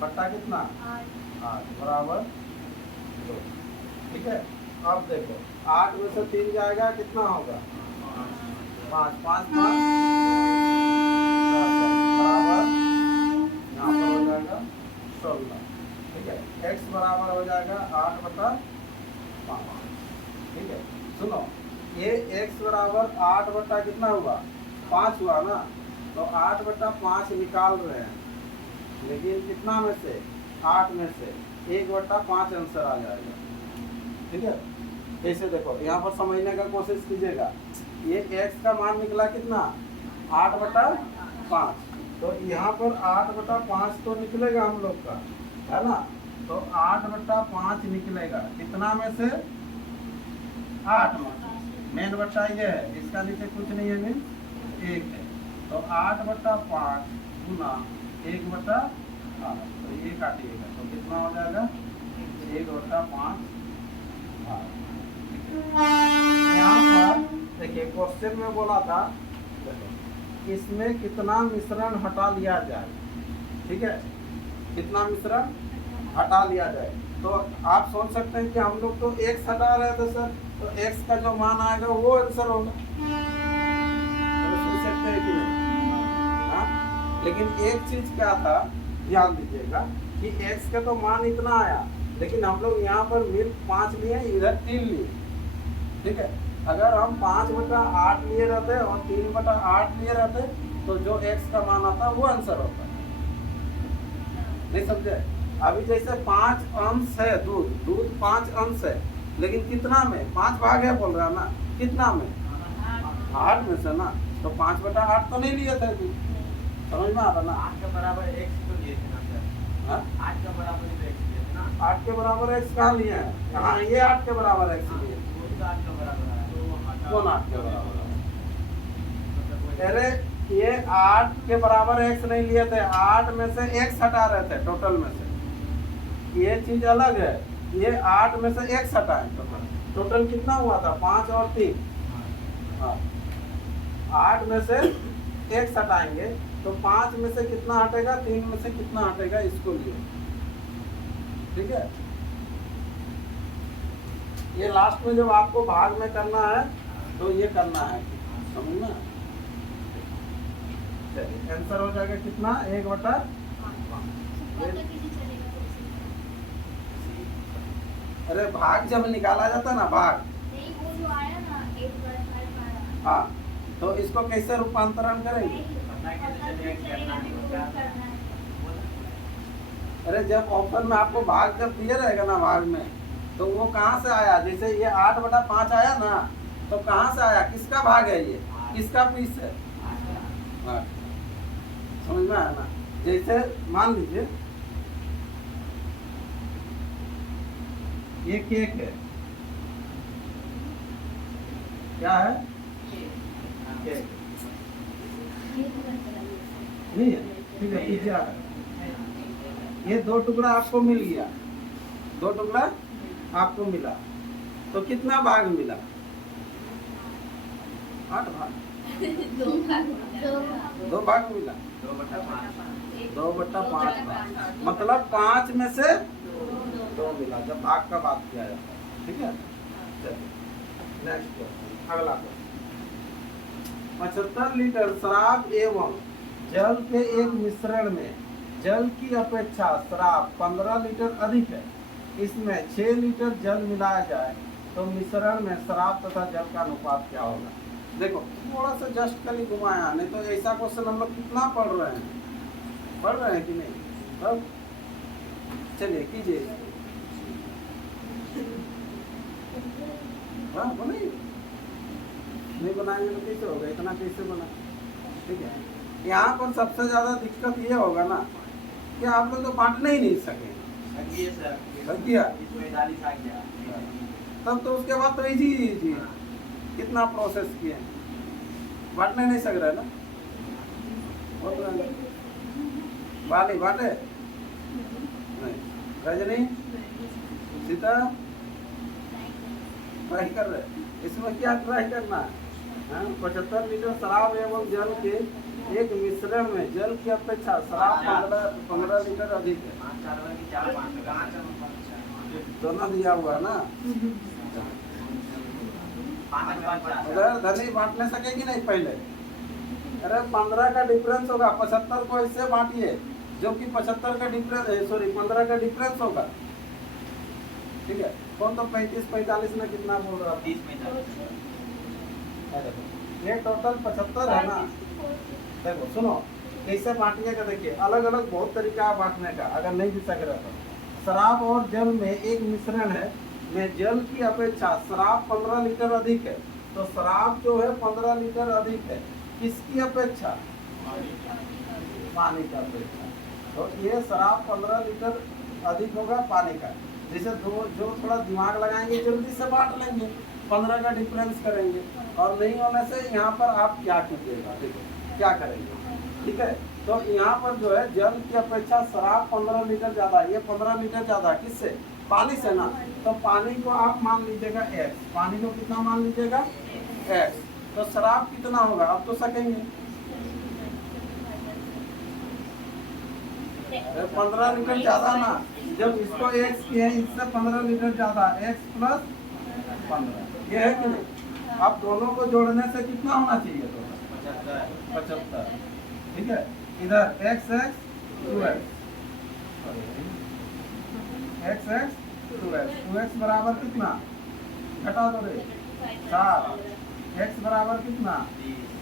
बट्टा कितना 8 बराबर 2। ठीक है, अब देखो 8 में से 3 जाएगा कितना होगा 5, 5 5 बराबर यहाँ पर हो जाएगा 16। ठीक है, x बराबर हो जाएगा 8 बटा 5। ठीक है, सुनो ये x बराबर 8 बटा कितना हुआ 5 हुआ ना, तो 8 बटा 5 निकाल रहे हैं, लेकिन कितना में से 8 में से 1 बटा 5 आंसर आ जाएगा। ठीक है, ऐसे देखो यहाँ पर समझने का कोशिश कीजिएगा। ये x का मान निकला कितना 8 बटा 5, तो यहाँ पर 8 बटा 5 तो निकलेगा हम लोग का, है ना। तो 8 बटा 5 निकलेगा कितना में से 8 में से, मेन बट्टा ये है, इसका नीचे कुछ नहीं है, मीन्स 1 है। तो 8 बटा 5 गुना 1 बटा 8, तो ये काटिएगा तो कितना हो जाएगा 1 बटा 5। यहाँ पर देखिए क्वेश्चन में बोला था इसमें कितना मिश्रण हटा लिया जाए। ठीक है, कितना मिश्रण हटा लिया जाए। तो आप सोच सकते हैं कि हम लोग तो x हटा रहे थे सर, तो x का जो मान आएगा वो आंसर होगा, तो सोच सकते हैं कि नहीं, हाँ? लेकिन एक चीज क्या था, ध्यान दीजिएगा कि x का तो मान इतना आया, लेकिन हम लोग यहाँ पर मिल्क 5 लिए, इधर 3 लिए। ठीक है, अगर हम 5 बटा 8 लिए रहते और 3 बटा 8 लिए रहते तो जो x का मान आता वो आंसर होता। नहीं समझे? अभी जैसे 5 अंश है दूध, दूध 5 अंश है, लेकिन कितना में 5 भाग है बोल रहा ना, कितना में 8 में से ना, तो 5 बटा 8 तो नहीं लिए थे दूध, समझ में आ रहा ना। 8 के बराबर x तो लिए थे ना सर, 8 के बराबर x लिए थे ना। 8 के बराबर x कहाँ लिए हैं, कहाँ ये 8 के बराबर x लिए, 8 के बराबर है, कौन 8 के बराबर है? अरे ये 8 के बराबर x नहीं लिए थे, 8 में से x हटा रहे थे टोटल में से, ये चीज अलग है। ये 8 में से x हटाए, टोटल कितना हुआ था 5 और 3, हाँ 8 में से x हटाएंगे तो 5 में से कितना हटेगा, 3 में से कितना हटेगा, इसको लिए। ठीक है, ये लास्ट में जब आपको भाग में करना है तो ये करना है, समझना। चलिए आंसर हो जाएगा कितना 1 बटा, अरे भाग जब निकाला जाता ना, भाग, नहीं वो जो आया ना 8 बटा 5 आया। हाँ तो इसको कैसे रूपांतरण करेंगे? पता कैसे चलेगा करना है क्या? अरे जब ऑप्शन में आपको भाग जब दिए रहेगा ना भाग में, तो वो कहाँ से आया? जैसे ये 8/5 आया ना, तो कहाँ से आया? किसका भाग है ये? किसका पीस है? हाँ। समझ में आया ना? जैसे मान लीजिए ये केक है, क्या है? केक नहीं है, ठीक है, पिज्जा है। ये 2 टुकड़ा आपको मिल गया, 2 टुकड़ा आपको मिला, तो कितना भाग मिला? 8 भाग, 2 भाग मिला, 2/5 भाग, मतलब 5 में से 2 मिला जब भाग का बात किया जाता है। ठीक है, चलिए नेक्स्ट अगला 75 लीटर शराब एवं जल के एक मिश्रण में जल की अपेक्षा शराब 15 लीटर अधिक है। इसमें 6 लीटर जल मिलाया जाए तो मिश्रण में शराब तथा जल का अनुपात क्या होगा? देखो थोड़ा सा जस्ट कल ही घुमाया, नहीं तो ऐसा क्वेश्चन हम लोग कितना पढ़ रहे हैं कि नहीं? अब चलिए कीजिए। हाँ बनाइए, नहीं बनाएंगे तो कैसे होगा? इतना कैसे बना? ठीक है, यहाँ पर सबसे ज्यादा दिक्कत ये होगा ना कि आप लोग तो बांटने ही नहीं सके। तब तो उसके बाद तो इजी कितना प्रोसेस किए, बांटने नहीं सक रहे ना? बाली बांटे नहीं, रजनी सीता ट्राई कर रहे, इसमें क्या ट्राई करना है? 75 लीटर शराब एवं जल के एक मिश्रण में जल की अपेक्षा शराब 15 लीटर अधिक है। दोनों दिया हुआ है ना? अगर धनी बांटने सकेगी नहीं पहले? अरे 15 का डिफरेंस होगा, 75 को इससे बांटिए जो कि 75 का डिफरेंस है, सॉरी 15 का डिफरेंस होगा। ठीक है, कौन तो 35-45 में कितना बोल रहा? 30-45। ये टोटल 75 है ना? देखो सुनो कैसे बांटिएगा, देखिए अलग अलग बहुत तरीका है बांटने का, अगर नहीं भी सक रहा तो। शराब और जल में एक मिश्रण है में जल की अपेक्षा शराब 15 लीटर अधिक है, तो शराब जो है 15 लीटर अधिक है, किसकी अपेक्षा? पानी का अपेक्षा। तो ये शराब 15 लीटर अधिक होगा पानी का। जैसे जो थोड़ा दिमाग लगाएंगे जल्दी से बांट लेंगे, 15 का डिफरेंस करेंगे, और नहीं होने से यहाँ पर आप क्या कीजिएगा, देखो क्या करेंगे। ठीक है, तो यहाँ पर जो है जल की अपेक्षा शराब 15 लीटर ज्यादा, ये 15 लीटर ज्यादा किससे? पानी से ना? तो पानी को आप मान लीजिएगा x, पानी को कितना मान लीजिएगा? x। तो शराब कितना होगा? अब तो सकेंगे 15 लीटर ज्यादा ना, जब इसको x की है इससे 15 लीटर ज्यादा, x + 15, ये है कि नहीं? अब दोनों को जोड़ने से कितना होना चाहिए? तो 75। ठीक है, इधर x 2x बराबर कितना? घटा दो रे 7, x बराबर कितना?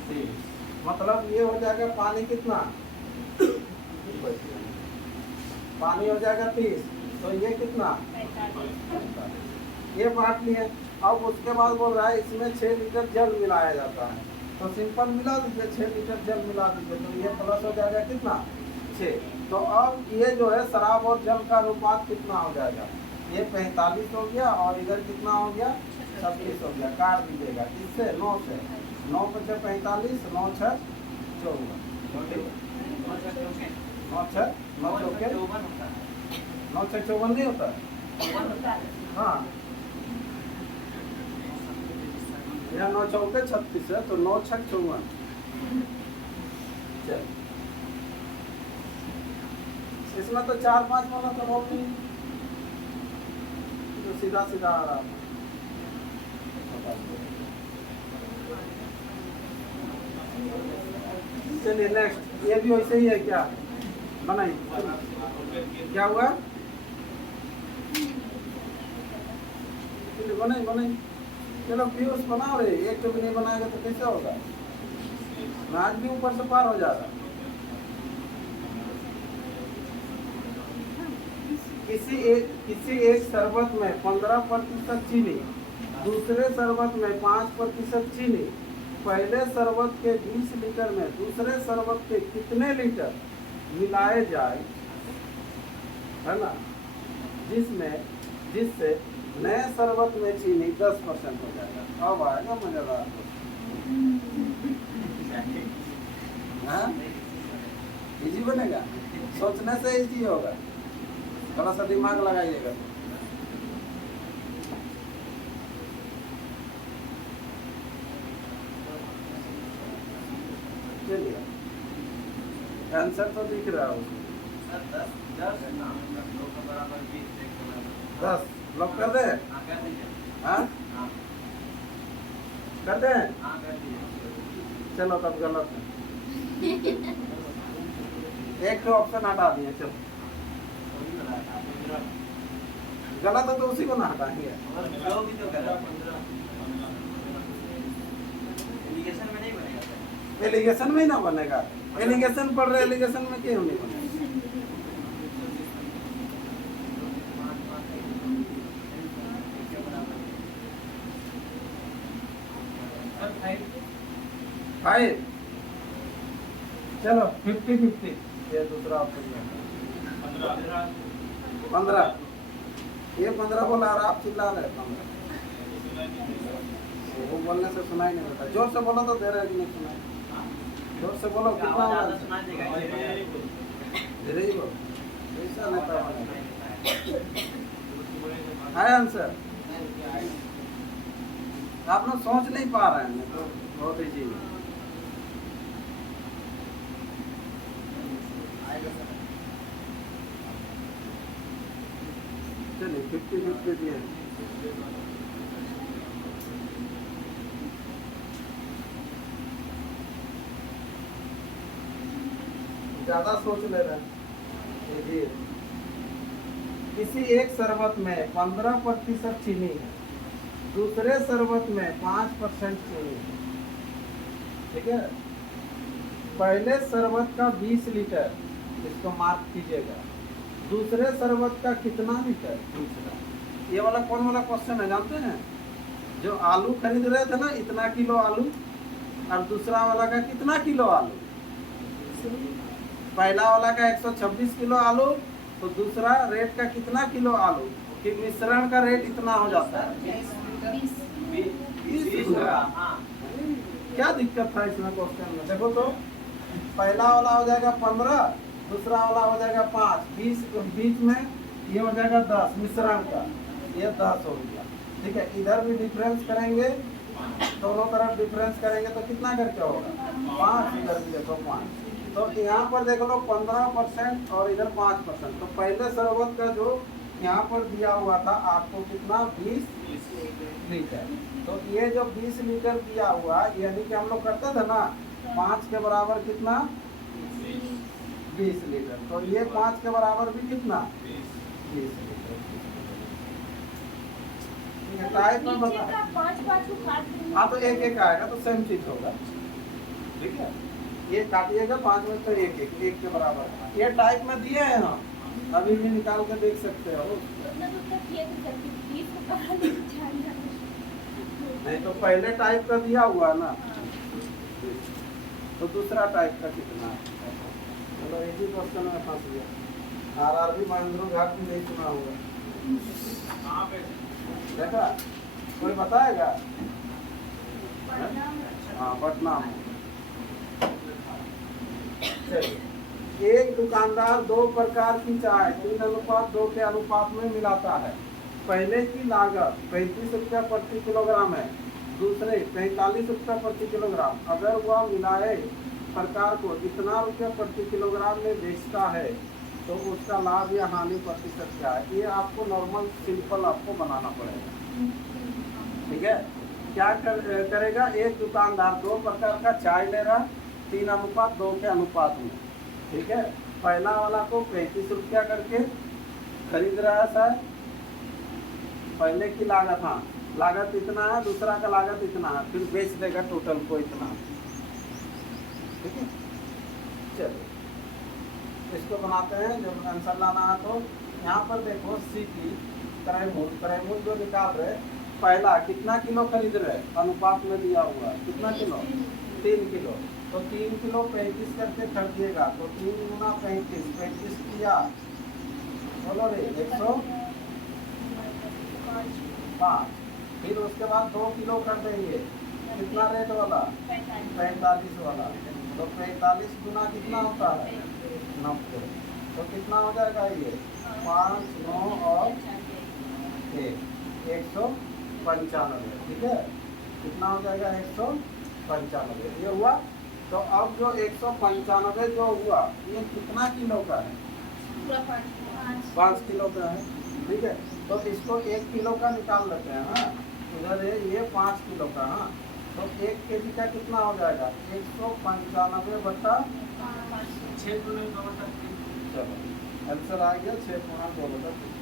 30। मतलब ये हो जाएगा पानी कितना? पानी हो जाएगा 30, तो ये कितना? 45। ये बात नहीं है। अब उसके बाद बोल रहा है इसमें 6 लीटर जल मिलाया जाता है, तो सिंपल मिला दीजिए, 6 लीटर जल मिला दीजिए, तो ये प्लस हो जाएगा कितना? 6। तो अब ये जो है शराब और जल का अनुपात कितना हो जाएगा? ये 45 हो गया, और इधर कितना हो गया? 26 हो गया। काट दीजिएगा इससे 9 से, 9 × 5 = 45, 9 × 6 = 54, 9 × 6 = 54 नहीं होता? हाँ, यहाँ 9 × 4 = 36 है, तो 9 × 6 = 54। चल इसमें तो 4-5 वाला तो हो नहीं, तो सीधा सीधा आ रहा है। चलिए नेक्स्ट, ये भी वैसे ही है क्या? बनाइए, क्या हुआ? बनाइए, चलो पीयूष बनाओ रे, एक तो भी नहीं बनाएगा तो कैसे होगा? आज भी ऊपर से पार हो जा रहा। किसी एक शरबत में 15% चीनी, दूसरे शरबत में 5% चीनी, पहले शरबत के 20 लीटर में दूसरे शरबत के कितने लीटर मिलाए जाए, है ना, जिससे नए शरबत में चीनी 10% हो जाएगा। अब आएगा मजेदार। हाँ, इजी बनेगा, सोचने से इजी होगा, थोड़ा सा दिमाग लगाइएगा। चलिए, आंसर तो दिख रहा है उसमें। 10 लॉक कर दे। हाँ, कर दे। चलो तब गलत है, एक तो ऑप्शन हटा दिए। चलो गलत है तो उसी को ना हटाएंगे। एलिगेशन में ही ना बनेगा। एलिगेशन पढ़ रहे, एलिगेशन में क्यों नहीं बनेगा? फाइव। चलो 50-50, ये दूसरा ऑप्शन है। 15। ये 15 बोला और आप चिल्ला रहे 15। वो बोलने से सुनाई नहीं देता। जोर से बोलो तो दे रहे कि नहीं सुनाई। जोर से बोलो, कितना होगा? धीरे ही बोलो, ऐसा नहीं था। है आंसर? आप लोग सोच नहीं पा रहे हैं तो बहुत इजी है। चलिए 50-50 दिए। ज्यादा सोच ले रहे हैं। किसी एक शरबत में 15% चीनी है, दूसरे शरबत में 5% चीनी है, ठीक है। पहले शरबत का 20 लीटर, इसको मार्क कीजिएगा। दूसरे शरबत का कितना लीटर? दूसरा, ये वाला कौन वाला क्वेश्चन है जानते हैं? जो आलू खरीद रहे थे ना, इतना किलो आलू, और दूसरा वाला का कितना किलो आलू? पहला वाला का 126 किलो आलू, तो दूसरा रेट का कितना किलो आलू कि मिश्रण का रेट इतना हो जाता है? 20। क्या दिक्कत था इसमें क्वेश्चन में? देखो तो, पहला वाला हो जाएगा 15, दूसरा वाला हो जाएगा 5, 20 बीच में ये हो जाएगा 10 मिश्रण का, ये 10 हो गया, ठीक है। इधर भी डिफरेंस करेंगे, दोनों तरफ डिफरेंस करेंगे तो कितना करके होगा? 5। इधर भी देखो 5। तो यहाँ पर देख लो 15% और इधर 5%। तो पहले शरबत का जो यहाँ पर दिया हुआ था आपको कितना? 20 लीटर। तो ये जो 20 लीटर दिया हुआ, यानी कि हम लोग करते थे ना 5 के बराबर कितना? 20 लीटर। तो ये 5 के बराबर भी कितना? 20 लीटर। टाइप में बता। हाँ, तो एक एक आएगा तो सेम चीज होगा, ठीक है। ये काटिएगा 5 में तो एक के बराबर। ये टाइप में दिए हैं हम, अभी भी निकाल के देख सकते हो। नहीं तो पहले टाइप का दिया हुआ ना, तो दूसरा टाइप का कितना? चलो एक ही क्वेश्चन में फंस गया। आरआरबी महेंद्र घाट भी नहीं सुना होगा, देखा? कोई बताएगा? हाँ, पटना में। चलिए, एक दुकानदार 2 प्रकार की चाय 3:2 के अनुपात में मिलाता है। पहले की लागत 35 रुपया प्रति किलोग्राम है, दूसरे 45 रुपया प्रति किलोग्राम। अगर वह मिलाए प्रकार को इतना रुपया प्रति किलोग्राम में बेचता है तो उसका लाभ या हानि प्रतिशत क्या है? ये आपको नॉर्मल सिंपल आपको बनाना पड़ेगा, ठीक है। क्या करेगा? एक दुकानदार 2 प्रकार का चाय ले रहा, 3:2 के अनुपात में, ठीक है। पहला वाला को 35 रुपया करके खरीद रहा है सर, पहले की लागत, हाँ लागत इतना है, दूसरा का लागत इतना है, फिर बेच देगा टोटल को इतना, ठीक है, चलो इसको बनाते हैं। जब आंसर लाना है तो यहाँ पर देखो सी की क्रयमूल्य जो निकाल रहे, पहला कितना किलो खरीद रहे, अनुपात में दिया हुआ है कितना किलो, 3 किलो। तो 3 किलो 35 करके खरीदिएगा, तो 3 गुना 35, 35 किया बोलो रे 105। फिर उसके बाद 2 किलो खरीदेंगे, कितना रेट वाला, 45 वाला। तो 45 गुना कितना होता है, 90। तो कितना हो जाएगा ये, 5, 9 और 195। ठीक है, कितना हो जाएगा 195, ये हुआ। तो अब जो 195 जो हुआ, ये कितना किलो का है, 5 किलो का है। ठीक है, तो इसको 1 किलो का निकाल लेते हैं। हाँ, इधर है ये 5 किलो का। हाँ, तो 1 केजी का कितना हो जाएगा, 195 बटा 6 गुना 2 बटा 3। चलो आंसर आ गया 6 गुना 2 बटा 3।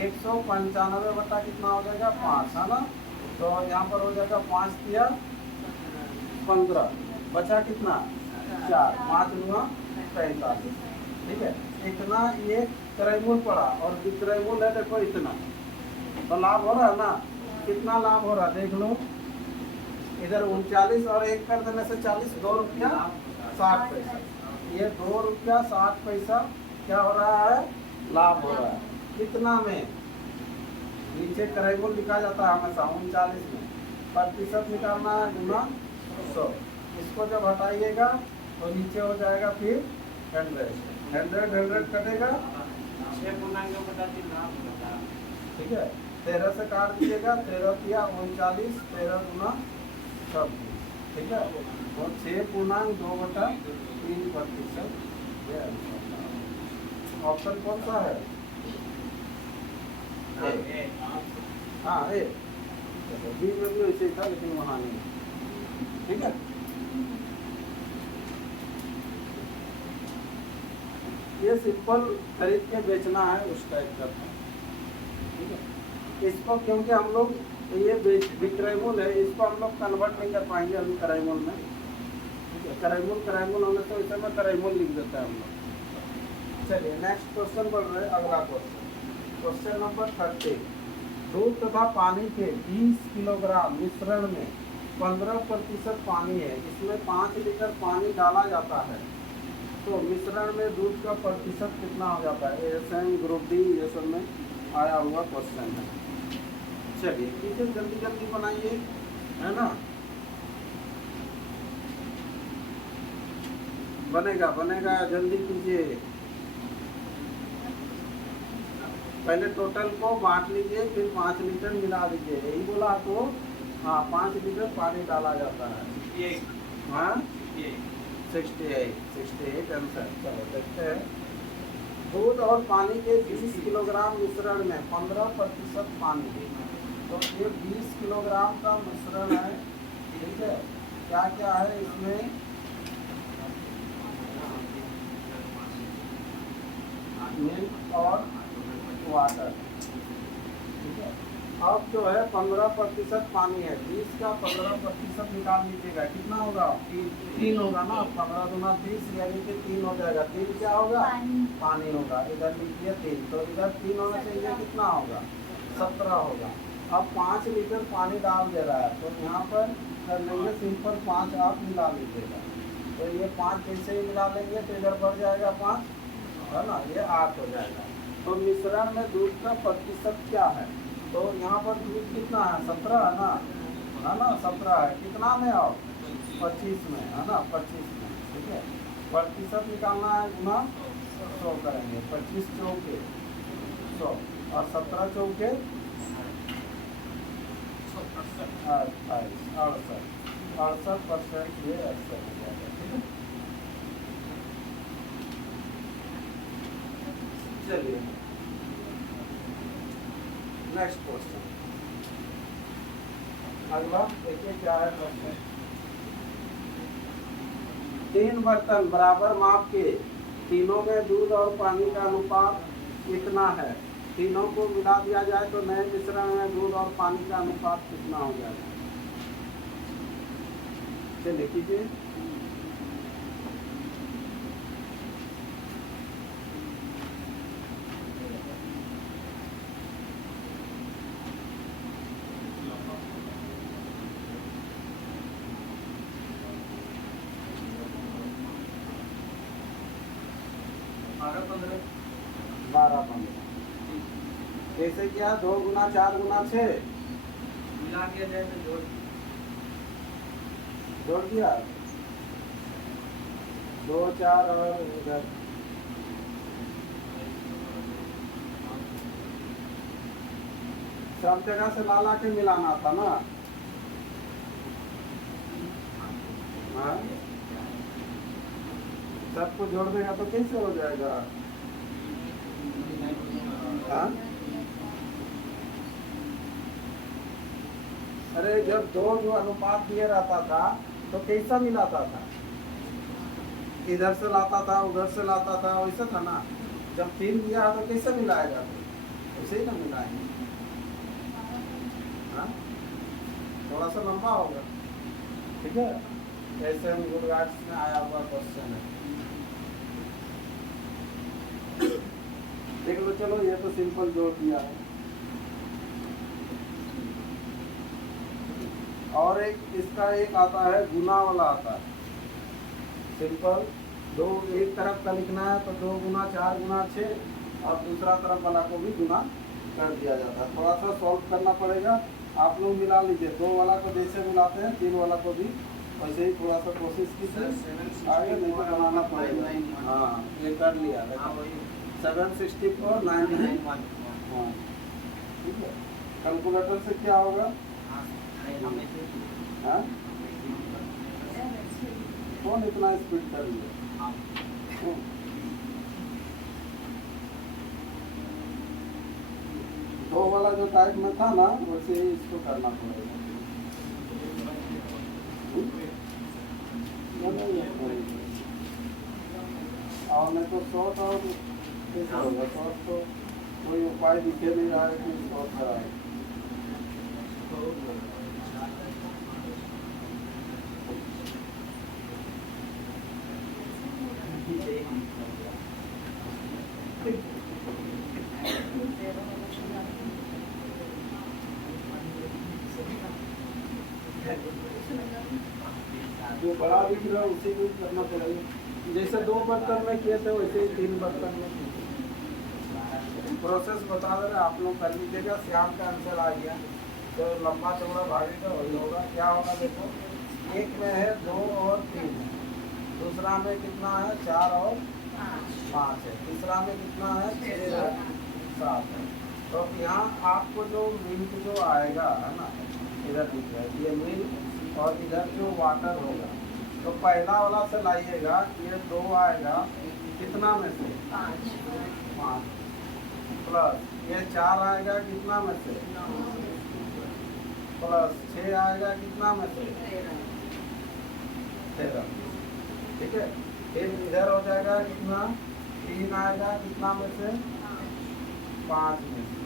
195 बटा कितना हो जाएगा, 5, है ना। तो यहाँ पर हो जाएगा 5 दिया 15, बचा कितना 4, 5 गुना 45। ठीक है, इतना ये क्रयमूल्य पड़ा और विक्रयमूल्य है देखो इतना। तो लाभ हो रहा है ना, कितना लाभ हो रहा है देख लो, इधर 39 और 1 कर देने से 40, 2 रुपया 60 पैसा। ये 2 रुपया 60 पैसा क्या हो रहा है, लाभ हो रहा है। कितना में, नीचे क्रयमूल्य लिखा जाता है हमेशा 39 में, प्रतिशत निकालना है गुना 100। इसको जब हटाइएगा तो नीचे हो जाएगा फिर 100 कटेगा, 6 गुना 2 बटा 3 लाभ होता है। ठीक है। 13 से काट दीजिएगा, 13 किया 39, 13 गुना 26। ठीक है, तो 6.2/3%। ऑप्शन कौन सा है, ए। हाँ ए, बी में भी वैसे ही था लेकिन वहाँ नहीं। ठीक है, ये सिंपल खरीद के बेचना है उस टाइप का था। ठीक है, इसको क्योंकि हम लोग ये विक्रयमूल्य है, इसको हम लोग कन्वर्ट नहीं कर पाएंगे अभी क्रयमूल्य में। ठीक है, क्रयमूल्य होने तो इसे में क्रयमूल्य लिख देते हैं हम लोग। चलिए नेक्स्ट क्वेश्चन बढ़ रहे हैं, अगला क्वेश्चन नंबर 30। दूध तथा पानी के 20 किलोग्राम मिश्रण में 15% पानी है, इसमें 5 लीटर पानी डाला जाता है, तो मिश्रण में दूध का प्रतिशत कितना हो जाता है। एएसएम ग्रुप डी ये सब में आया हुआ क्वेश्चन है। चलिए इसे जल्दी जल्दी बनाइए, है ना, बनेगा जल्दी कीजिए। पहले टोटल को बांट लीजिए, फिर 5 लीटर मिला दीजिए, यही बोला तो। हाँ, 5 लीटर पानी डाला जाता है। हाँ 68 आंसर। चलो देखते हैं, दूध और पानी के 20 किलोग्राम मिश्रण में 15% पानी, तो ये 20 किलोग्राम का मिश्रण है। ठीक है, क्या क्या है इसमें, मिल्क और वाटर। ठीक है, अब जो है 15% पानी है, 20 का 15% निकाल लीजिएगा, कितना होगा, 3 होगा ना। 15 गुना 30 यानी कि 3 हो जाएगा। 3 क्या होगा, पानी होगा। इधर लीजिए 3, तो इधर 3 होने से ये कितना होगा, 17 होगा। अब 5 लीटर पानी डाल दे रहा है, तो यहाँ पर कर लेंगे सिंपल 5 आप मिला लीजिएगा। तो ये 5 जैसे ही मिला लेंगे तो इधर बढ़ जाएगा 5, है ना, ये 8 हो जाएगा। तो मिश्रण में दूध का प्रतिशत क्या है, तो यहाँ पर दूध कितना है, 17 है ना, 17 है। कितना में आओ, 25 में, है ना, 25 में। ठीक है, प्रतिशत निकालना है गुना 100 करेंगे। 25 चौके 100 और 17 चौके 68%, ये 68 हो जाएगा। ठीक है, चलिए नेक्स्ट क्वेश्चन, अगला देखिए क्या है क्वेश्चन। 3 बर्तन बराबर माप के, तीनों में दूध और पानी का अनुपात कितना है, तीनों को मिला दिया जाए तो नए मिश्रण में दूध और पानी का अनुपात कितना हो जाएगा। चलिए कीजिए, 12-15 12-15 कैसे किया? 2 गुना 4 गुना 6 मिला के जाए तो जोड़ दिया। 2 4 और इधर सब जगह से ला के मिलाना था ना। हाँ? सबको जोड़ देगा तो कैसे हो जाएगा? हाँ? अरे जब 2 जो अनुपात दिया रहता था तो कैसा मिलाता था? इधर से लाता था उधर से लाता था, वैसा था ना। जब 3 दिया तो कैसे मिलाएगा? ऐसे ही ना मिलाएंगे। हाँ? थोड़ा सा लंबा होगा, ठीक है। ऐसे हम गुजरात में आया हुआ क्वेश्चन है। देख लो, चलो ये तो सिंपल जोड़ दिया है। और एक इसका एक आता है गुना वाला आता है। सिंपल दो एक तरफ का लिखना है तो 2 गुना 4 गुना 6 और दूसरा तरफ वाला को भी गुना कर दिया जाता है। थोड़ा सा सॉल्व करना पड़ेगा। आप लोग मिला लीजिए, 2 वाला को जैसे मिलाते हैं 3 वाला को भी वैसे ही थोड़ा सा कोशिश कीजिए। आगे नहीं तो बनाना पड़ेगा। हाँ, ये कर लिया। 764 991। हाँ, ठीक है। कैलकुलेटर से क्या होगा? हाँ? कौन इतना स्पीड कर लिया? 2 वाला जो टाइप में था ना वैसे ही इसको करना पड़ेगा। और नहीं तो शॉर्ट और कैसे होगा? शॉर्ट तो कोई उपाय दिखे नहीं रहा है कि शॉर्ट कराए। जो बड़ा दिख रहा है उसी को करना पड़ेगा। जैसे 2 बर्तन में किए थे वैसे ही 3 बर्तन में प्रोसेस बता दे रहे, आप लोग कर लीजिएगा। श्याम का आंसर आ गया तो लंबा चौड़ा भागेगा वही होगा। क्या होगा देखो, एक में है 2 और 3, दूसरा में कितना है 4 और 5 है, तीसरा में कितना है 6 और 7 है। तो यहाँ आपको जो मिल्क जो आएगा है ना, इधर दिख रहा है ये मिल्क और इधर जो वाटर होगा, तो पहला वाला से लाइएगा। ये 2 आएगा कितना में से? 5 प्लस ये 4 आएगा कितना में से? प्लस 6 आएगा कितना में से? 13। ठीक है। फिर इधर हो जाएगा कितना? 3 आएगा कितना में से? 5 में से।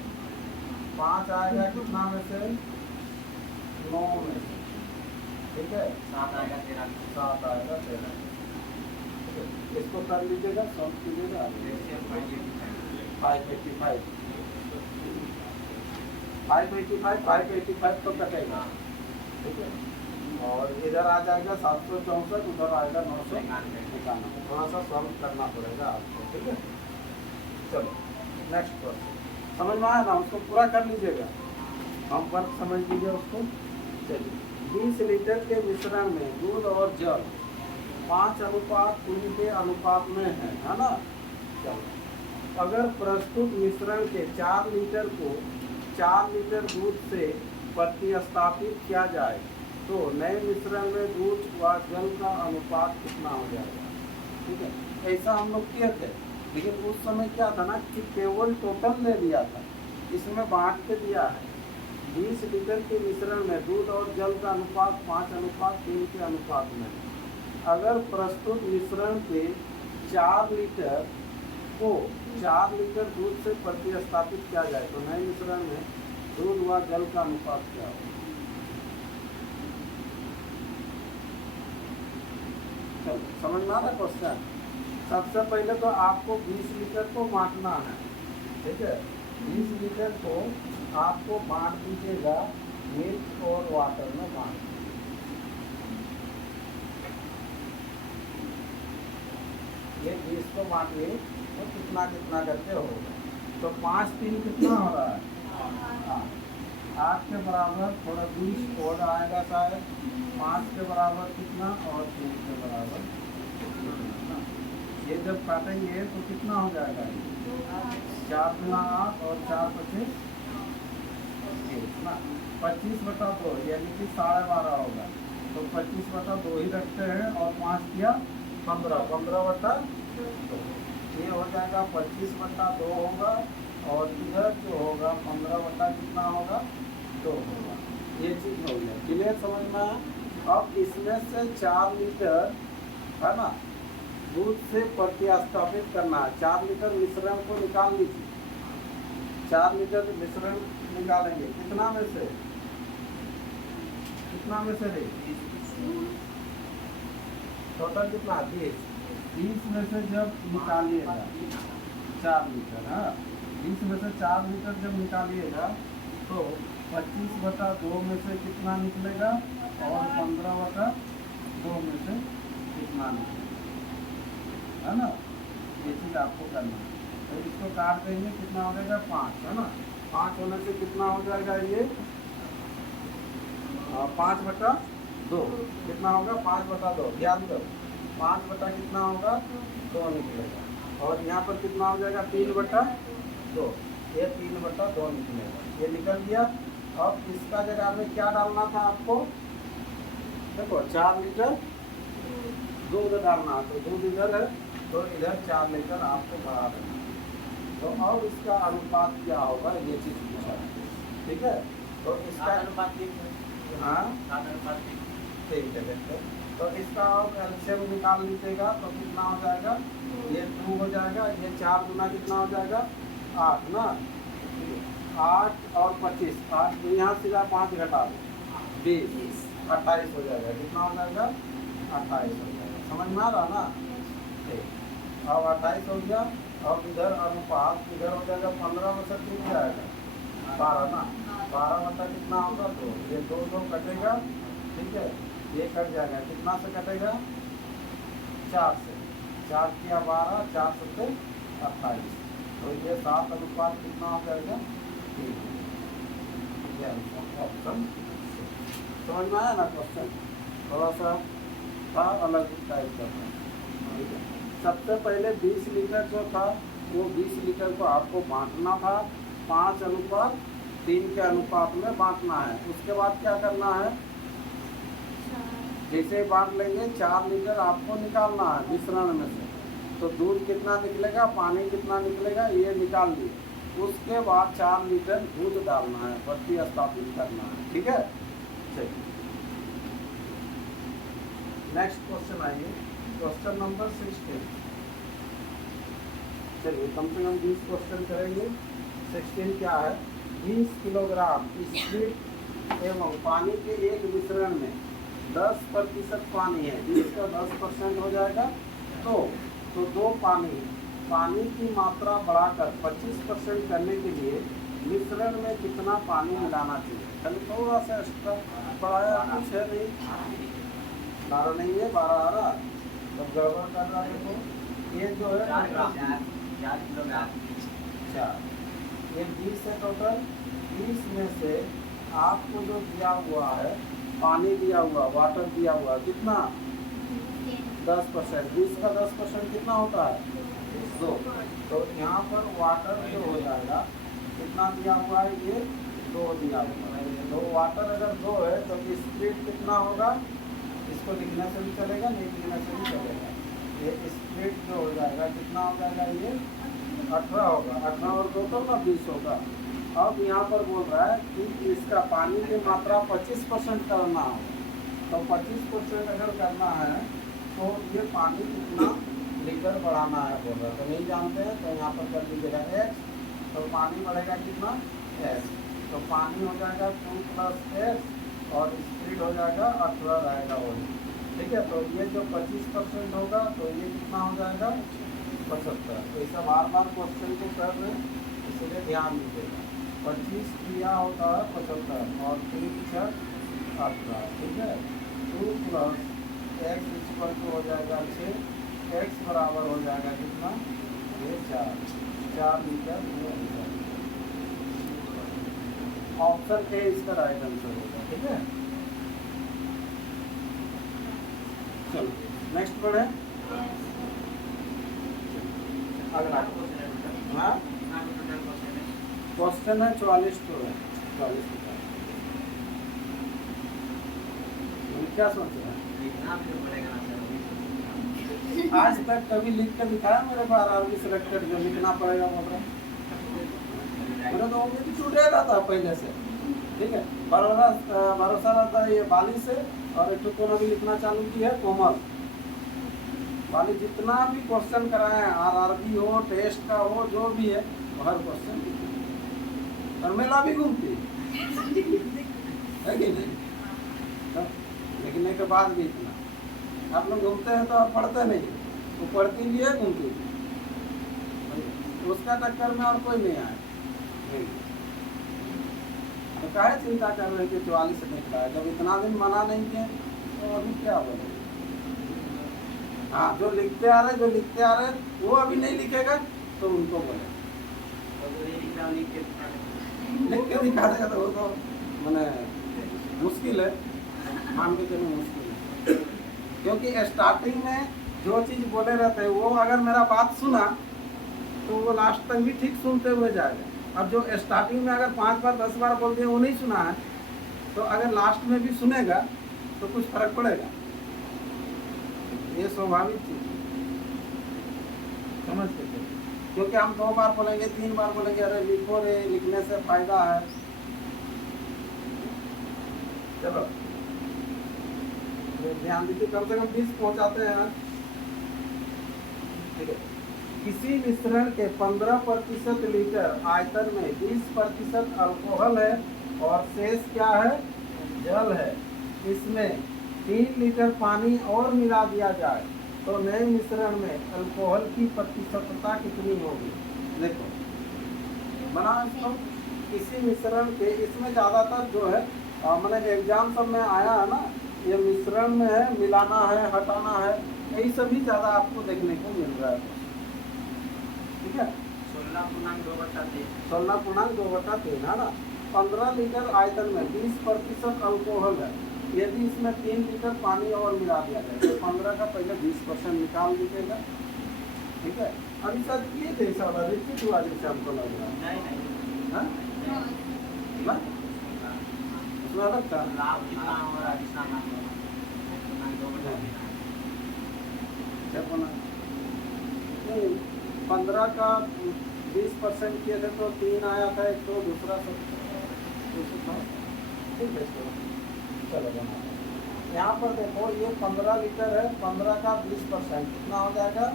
5 आएगा कितना में से? 9 में से। ठीक है। 7 आएगा 13। 7 आएगा 13। इसको कर लीजिएगा, सॉल्व कीजिएगा। 585 तो कटेगा। ठीक है। और इधर आ जाएगा 764, उधर आएगा 991। थोड़ा सा सॉल्व करना पड़ेगा आपको। ठीक है। चलो नेक्स्ट क्वेश्चन समझ में आया ना? उसको पूरा कर लीजिएगा, हम वर्क समझ लीजिए उसको। चलिए, 20 लीटर के मिश्रण में दूध और जल 5:3 के अनुपात में है ना? चलो, अगर प्रस्तुत मिश्रण के 4 लीटर को 4 लीटर दूध से प्रतिस्थापित किया जाए तो नए मिश्रण में दूध व जल का अनुपात कितना हो जाएगा? ठीक है। ऐसा हम लोग किए थे, लेकिन उस समय क्या था ना कि केवल टोटल ले दिया था, इसमें बांट के दिया है। 20 लीटर के मिश्रण में दूध और जल का अनुपात 5:3 के अनुपात में। अगर प्रस्तुत मिश्रण के 4 लीटर को 4 लीटर दूध से प्रतिस्थापित किया जाए तो नए मिश्रण में दूध व जल का अनुपात क्या होगा? चलो समझ में आ रहा क्वेश्चन। सबसे पहले तो आपको 20 लीटर को बांटना है। ठीक है। 20 लीटर को आपको बांट दीजिएगा मिल्क और वाटर में बांट। ये 20 को बांटिए तो कितना कितना करके होगा। तो 5 3 कितना हो रहा है? 8 के बराबर थोड़ा 20 और आएगा शायद, 5 के बराबर कितना और 3 के बराबर कितना। ये जब काटेंगे तो कितना हो जाएगा? 4 गुना 8 और 4 25 ना, 25/2 यानी कि 12.5 होगा। तो 25/2 ही रखते हैं और 5 किया 15, 15/2 ये हो जाएगा 25/2 होगा। और इधर जो होगा 15 कितना होगा? 2 होगा। ये चीज़ हो गया, क्लियर समझ में आया? अब इसमें से 4 लीटर है ना दूध से प्रतिस्थापित करना है। 4 लीटर मिश्रण को निकाल लीजिए। 4 लीटर मिश्रण निकालेंगे कितना में से? कितना में से रे? टोटल कितना? 20 में से जब निकालिएगा 4 लीटर, हाँ 20 में से 4 लीटर जब निकालिएगा तो 25/2 में से कितना निकलेगा और 15/2 में से कितना निकलेगा, है ना? ये चीज़ आपको करना है। तो इसको काट देंगे, कितना हो जाएगा? 5, है ना? 5 होने से कितना हो जाएगा ये? 5/2 कितना होगा? 5/2 ध्यान दो, 5 कितना होगा? 2 निकलेगा। और यहाँ पर कितना हो जाएगा? 3/2, ये 3/2 निकलेगा। ये निकल गया। अब इसका जगह में क्या डालना था आपको? देखो 4 लीटर दूध डालना, तो दूध इधर है तो इधर 4 लीटर आपको बढ़ा देना। तो अब इसका अनुपात क्या होगा ये चीज़ पूछा है, ठीक है? तो इसका अनुपात हाँ अनुपात ठीक है देखते। तो इसका आप एलसीएम निकाल लीजिएगा तो कितना हो जाएगा? ये 2 हो जाएगा। ये 4 गुना कितना हो जाएगा? 8 ना, 8 और 25, 8 तो यहाँ सीधा 5 घटा दो, 20, 28 हो जाएगा। कितना हो जाएगा? 28 हो जाएगा। समझ में आ रहा ना? ठीक, अब 28 हो गया। अब इधर अनुपात इधर हो जाएगा 15 में से 3 जाएगा 12 ना, 12 कितना होगा? 2। ये 2 कटेगा, ठीक है? ये कट जाएगा, कितना से कटेगा? 4 से। 4 किया 12, 4 7 28। तो ये 7 अनुपात कितना हो जाएगा? 3। ये ऑप्शन समझ में आया ना? क्वेश्चन थोड़ा सा था अलग टाइप का था, ठीक है? सबसे पहले 20 लीटर जो था वो 20 लीटर को आपको बांटना था, 5:3 के अनुपात में बांटना है। उसके बाद क्या करना है? जैसे बांट लेंगे 4 लीटर आपको निकालना है मिश्रण में से। तो दूध कितना निकलेगा, पानी कितना निकलेगा, ये निकाल लिए। उसके बाद 4 लीटर दूध डालना है, प्रतिस्थापित करना है, ठीक है? चलिए नेक्स्ट क्वेश्चन आइए, क्वेश्चन नंबर 16। चलिए कम से कम 20 क्वेश्चन करेंगे। 16 क्या है? 20 किलोग्राम स्प्रिट एवं पानी के एक मिश्रण में 10% पानी है, 20 का 10% हो जाएगा। तो 2 पानी की मात्रा बढ़ाकर 25% करने के लिए मिश्रण में कितना पानी मिलाना चाहिए? चलिए थोड़ा सा एक्स्ट्रा बढ़ाया, कुछ है नहीं, 12 नहीं है, 12 आ रहा, तो गड़बड़ कर रहा है। देखो ये जो है 4 किलोग्राम, अच्छा ये 20 है टोटल। 20 में से आपको जो दिया हुआ है पानी दिया हुआ, वाटर दिया हुआ, कितना? 10%। 20 का 10% कितना होता है? 2। तो यहाँ पर वाटर जो हो जाएगा कितना दिया हुआ है? ये 2 दिया हुआ है। तो वाटर अगर 2 है तो स्प्रिट कितना होगा? इसको लिखने से भी चलेगा, नहीं लिखने से भी चलेगा। ये स्प्रिट जो हो जाएगा कितना हो जाएगा? ये 18 होगा। 18 और 2 तो ना 20 होगा। अब यहाँ पर बोल रहा है कि इसका पानी की मात्रा 25% करना है। तो 25% अगर करना है तो ये पानी कितना लीटर बढ़ाना है बोल रहा है। तो नहीं जानते हैं तो यहाँ पर कर लीजिएगा x। तो पानी बढ़ेगा कितना? x। तो पानी हो जाएगा 2 + x और स्प्रिट हो जाएगा 18 रहेगा वही, ठीक है? तो ये जो 25% होगा तो ये कितना हो जाएगा? 75। तो इसे बार बार क्वेश्चन को कर रहे हैं इसलिए ध्यान दीजिएगा। 25 किया होता है 75 और 3 × 18, ठीक है? 2 + x हो जाएगा 6, x बराबर हो जाएगा कितना? ये 4 लीटर ऑप्शन ए इसका राइट आंसर होगा। ठीक है, चलो नेक्स्ट पढ़े अगला। हाँ क्वेश्चन है 44 तो है 44 क्या सोच रहे हैं? आज तक कभी लिख कर दिखाया मेरे को आरआरबी सिलेक्टेड जो लिखना पड़ेगा बोल रहे हैं? मेरा तो उम्मीद टूटेगा था पहले से। ठीक है, भरोसा रहता है ये बाली से। और एक तो भी लिखना चालू की है कोमल बाली। जितना भी क्वेश्चन कराए हैं आरआरबी हो टेस्ट का हो जो भी है हर क्वेश्चन और मेला भी घूमती है कि नहीं? तो लिखने के बाद भी इतना आप लोग घूमते हैं तो आप पढ़ते नहीं, वो पढ़ती भी है घूमती भी। उसका टक्कर में और कोई नहीं आए। तो काहे चिंता कर रहे कि 44 से निकला है जब इतना दिन मना नहीं किए तो अभी क्या बोले? हाँ जो लिखते आ रहे वो अभी नहीं लिखेगा तो उनको बोले लिख के दिखा देगा तो वो तो मैंने मुश्किल है, मान के चलो मुश्किल है। क्योंकि स्टार्टिंग में जो चीज़ बोले रहते हैं वो अगर मेरा बात सुना तो वो लास्ट तक भी ठीक सुनते हुए जाएगा। अब जो स्टार्टिंग में अगर 5 बार 10 बार बोल दिया वो नहीं सुना है तो अगर लास्ट में भी सुनेगा तो कुछ फर्क पड़ेगा। ये स्वाभाविक चीज समझ के चलिए। क्योंकि हम 2 बार बोलेंगे 3 बार बोलेंगे अरे लिखो रे, लिखने से फायदा है। चलो ध्यान दीजिए, कम से कम 20 पहुंचाते हैं। ठीक है, किसी मिश्रण के 15% लीटर आयतन में 20% अल्कोहल है और शेष क्या है? जल है। इसमें 3 लीटर पानी और मिला दिया जाए तो नए मिश्रण में अल्कोहल की प्रतिशतता कितनी होगी? देखो बना इसको किसी मिश्रण के, इसमें ज़्यादातर जो है मैंने एग्जाम सब में आया है ना, ये मिश्रण में है मिलाना है हटाना है, यही सभी ज़्यादा आपको देखने को मिल रहा है। ठीक है, 16.2/3 है ना। 15 लीटर आयतन में 20% अल्कोहल है। यदि इसमें 3 लीटर पानी और मिला दिया जाए तो 15 का पहले 20% निकाल दीजिएगा। ठीक है, अभी सर ये जैसा वाला रिपीट हुआ जैसे हमको लग रहा है ना, उसमें अलग था। 15 का 20% किए थे तो 3 आया था, एक तो दूसरा सब ठीक है। चलो बना यहाँ पर देखो ये 15 लीटर है, 15 का 20% कितना हो जाएगा?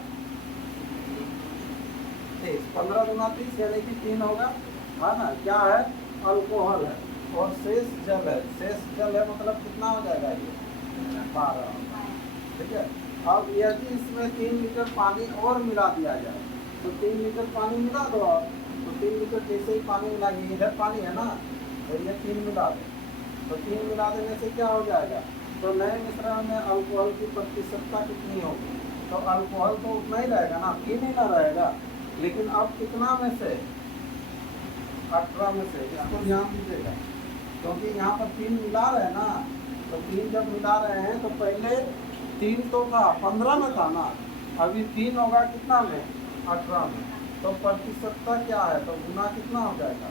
30। 15 गुना 30 यानी कि 3 होगा, है ना। क्या है? अल्कोहल है और शेष जल है। शेष जल है मतलब कितना हो जाएगा? ये 12। ठीक है, अब यदि इसमें 3 लीटर पानी और मिला दिया जाए तो 3 लीटर पानी मिला दो आप, तो 3 लीटर जैसे ही पानी मिलाएंगे, इधर पानी है ना तो ये 3 मिला दो, तो 3 मिला देने से क्या हो जाएगा? तो नए मिश्रण में अल्कोहल की प्रतिशतता कितनी होगी? तो अल्कोहल तो उतना ही रहेगा ना, 3 ही ना रहेगा। लेकिन अब कितना में से? 18 में से। इसको ध्यान दीजिएगा क्योंकि यहाँ पर 3 मिला रहे हैं ना, तो 3 जब मिला रहे हैं तो पहले 3 तो था 15 में था ना, अभी 3 होगा कितना में? 18 में। तो प्रतिशतता क्या है? तो गुना कितना हो जाएगा?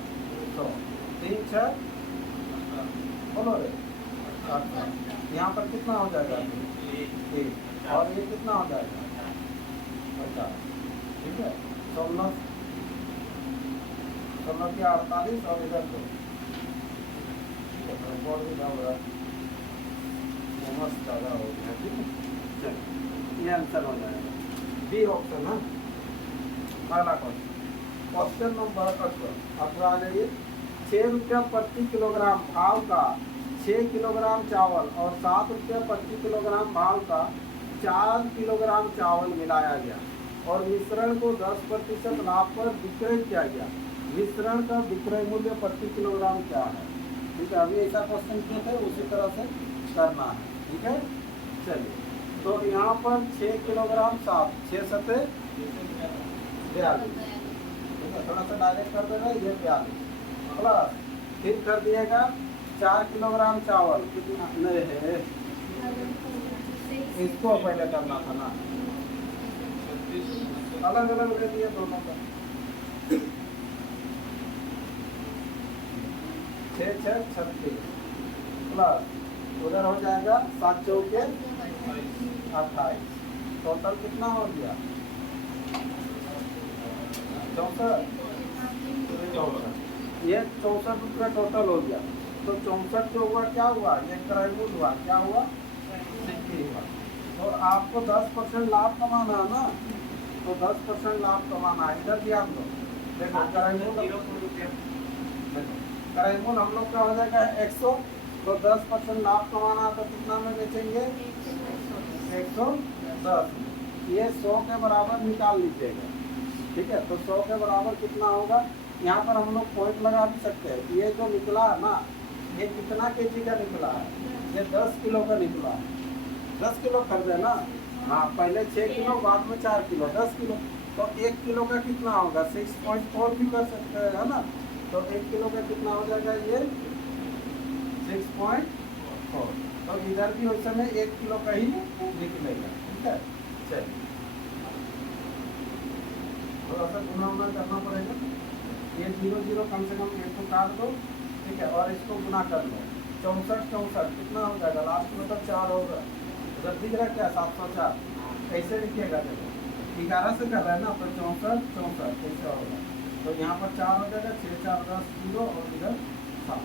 तो 3 6 बोलो रे 18। यहाँ पर कितना हो जाएगा? 1 और ये कितना हो जाएगा? 50। ठीक है, 16 के 48 और इधर 2। ठीक है, बहुत भी हो रहा है, ज़्यादा हो गया। ठीक है, चलो ये आंसर हो जाएगा बी ऑप्शन है। पहला क्वेश्चन नंबर 18 आ जाइए। 6 रुपया प्रति किलोग्राम भाव का 6 किलोग्राम चावल और 7 रुपया प्रति किलोग्राम भाव का 4 किलोग्राम चावल मिलाया गया और मिश्रण को 10% लाभ पर विक्रय किया गया। मिश्रण का विक्रय मूल्य प्रति किलोग्राम क्या है? ठीक है, अभी ऐसा क्वेश्चन किए थे उसी तरह से करना है। ठीक है, चलिए तो यहाँ पर 6 किलोग्राम 7 6 सते 42, ठीक है, थोड़ा सा डायरेक्ट कर देगा, ये 42 प्लस फिर कर दिएगा 4 किलोग्राम चावल, कितना नहीं है, इसको पहले करना था ना, अलग अलग ले दिए दोनों का, 6 6 36 प्लस उधर हो जाएगा 7 चौके 28, टोटल कितना हो गया 64, ये 64 रुपये टोटल हो गया। तो 64 जो हुआ क्या हुआ, ये क्रयमूल्य हुआ, क्या हुआ 60 हुआ। तो आपको 10% लाभ कमाना है ना, तो 10% लाभ कमाना है, इधर ध्यान दो, देखो क्रयमूल्य, देखो क्रयमूल्य हम लोग का हो जाएगा 100, तो 10% लाभ कमाना है तो कितना में बेचेंगे 110, ये 100 के बराबर निकाल लीजिएगा, ठीक है। तो 100 के बराबर कितना होगा, यहाँ पर हम लोग पॉइंट लगा भी सकते हैं, ये जो निकला है ना, ये कितना केजी का निकला है, ये 10 किलो का निकला है, 10 किलो कर दे ना, हाँ पहले 6 किलो बाद में 4 किलो 10 किलो, तो 1 किलो का कितना होगा 6.4 भी कर सकते हैं, है ना। तो 1 किलो का कितना हो जाएगा ये 6.4, तो इधर भी उस समय 1 किलो का ही निकलेगा, ठीक है। चलिए थोड़ा सा गुना उना करना पड़ेगा, ये 0 0 कम से कम एक को काट दो, ठीक है, और इसको गुना कर लो, 64 64 कितना हो जाएगा, लास्ट में तो 4 होगा, उधर दिख रहा क्या 704, कैसे लिखिएगा, देखो 11 से कर रहा है ना, तो 64 64 कैसे होगा, तो यहाँ पर 4 हो जाएगा, 6 4 10 0 और इधर 7,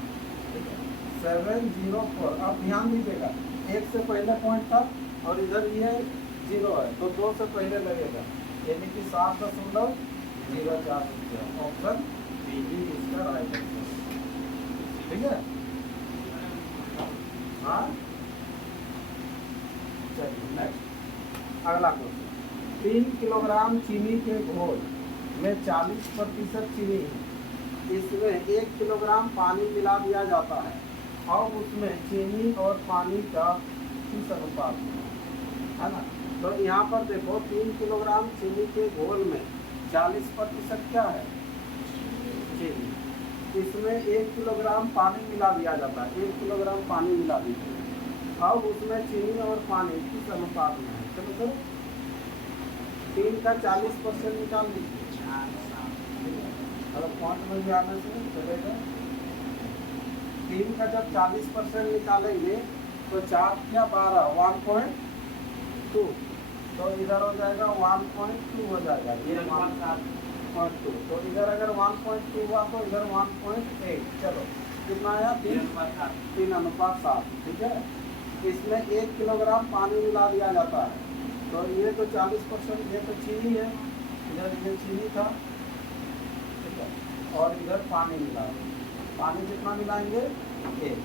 ठीक है 704। अब ध्यान दीजिएगा 1 से पहले पॉइंट था और इधर ये 0 है, तो 2 से पहले लगेगा, यानी कि 7.04 रुपया, ऑप्शन बी इसका राइट आंसर, ठीक है। हाँ चलिए नेक्स्ट अगला क्वेश्चन, 3 किलोग्राम चीनी के घोल में 40% चीनी है, इसमें 1 किलोग्राम पानी मिला दिया जाता है, और उसमें चीनी और पानी का किस अनुपात में, है ना। तो यहाँ पर देखो 3 किलोग्राम चीनी के घोल में 40% क्या है चीनी, इसमें 1 किलोग्राम पानी मिला दिया जाता है, 1 किलोग्राम पानी मिला दीजिए, अब उसमें चीनी और पानी किस अनुपात में है, चलो सर 3 का 40% निकाल लीजिए, अगर पॉइंट में भी आने से चलेगा, 3 का जब 40% निकालेंगे तो 4 क्या 12 1.2, तो इधर हो जाएगा 1.2 हो जाएगा, ये 1.2, तो इधर अगर 1.2 हुआ तो इधर 1.8, चलो कितना आया 3:7, ठीक है। इसमें 1 किलोग्राम पानी मिला दिया जाता है, तो ये तो 40%, ये तो चीनी है, इधर ये चीनी था, ठीक है, और इधर पानी मिला, पानी कितना मिलाएंगे 1,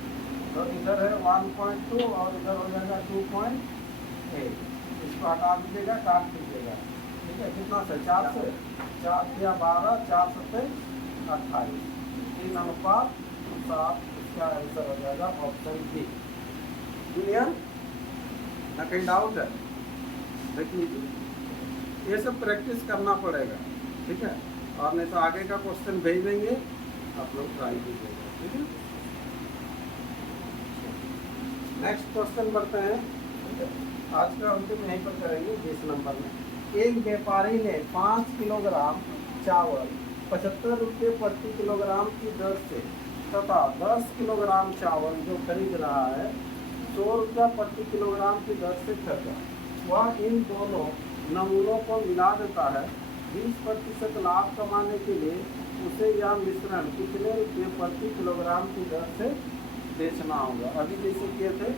तो इधर है 1.2 और इधर हो जाएगा 2.8, इसको हटा दीजिएगा, काट दीजिएगा, ठीक है, कितना से 4 से 4 या 12 4 से 28, 3:7, इसका आंसर हो जाएगा ऑप्शन बी। क्लियर ना, कहीं डाउट है देख लीजिए, ये सब प्रैक्टिस करना पड़ेगा, ठीक है, और नहीं तो आगे का क्वेश्चन भेज देंगे, आप लोग ट्राई कीजिएगा, ठीक है। नेक्स्ट क्वेश्चन बढ़ते हैं, ठीक है, आज का अंतिम यहीं पर करेंगे 20 नंबर में। एक व्यापारी ने 5 किलोग्राम चावल 75 रुपये प्रति किलोग्राम की दर से तथा 10 किलोग्राम चावल जो खरीद रहा है 100 रुपया प्रति किलोग्राम की दर से खरीदा, वह इन दोनों नमूनों को मिला देता है, 20% लाभ कमाने के लिए उसे यह मिश्रण कितने रुपये प्रति किलोग्राम की दर से बेचना होगा। अभी जैसे किए थे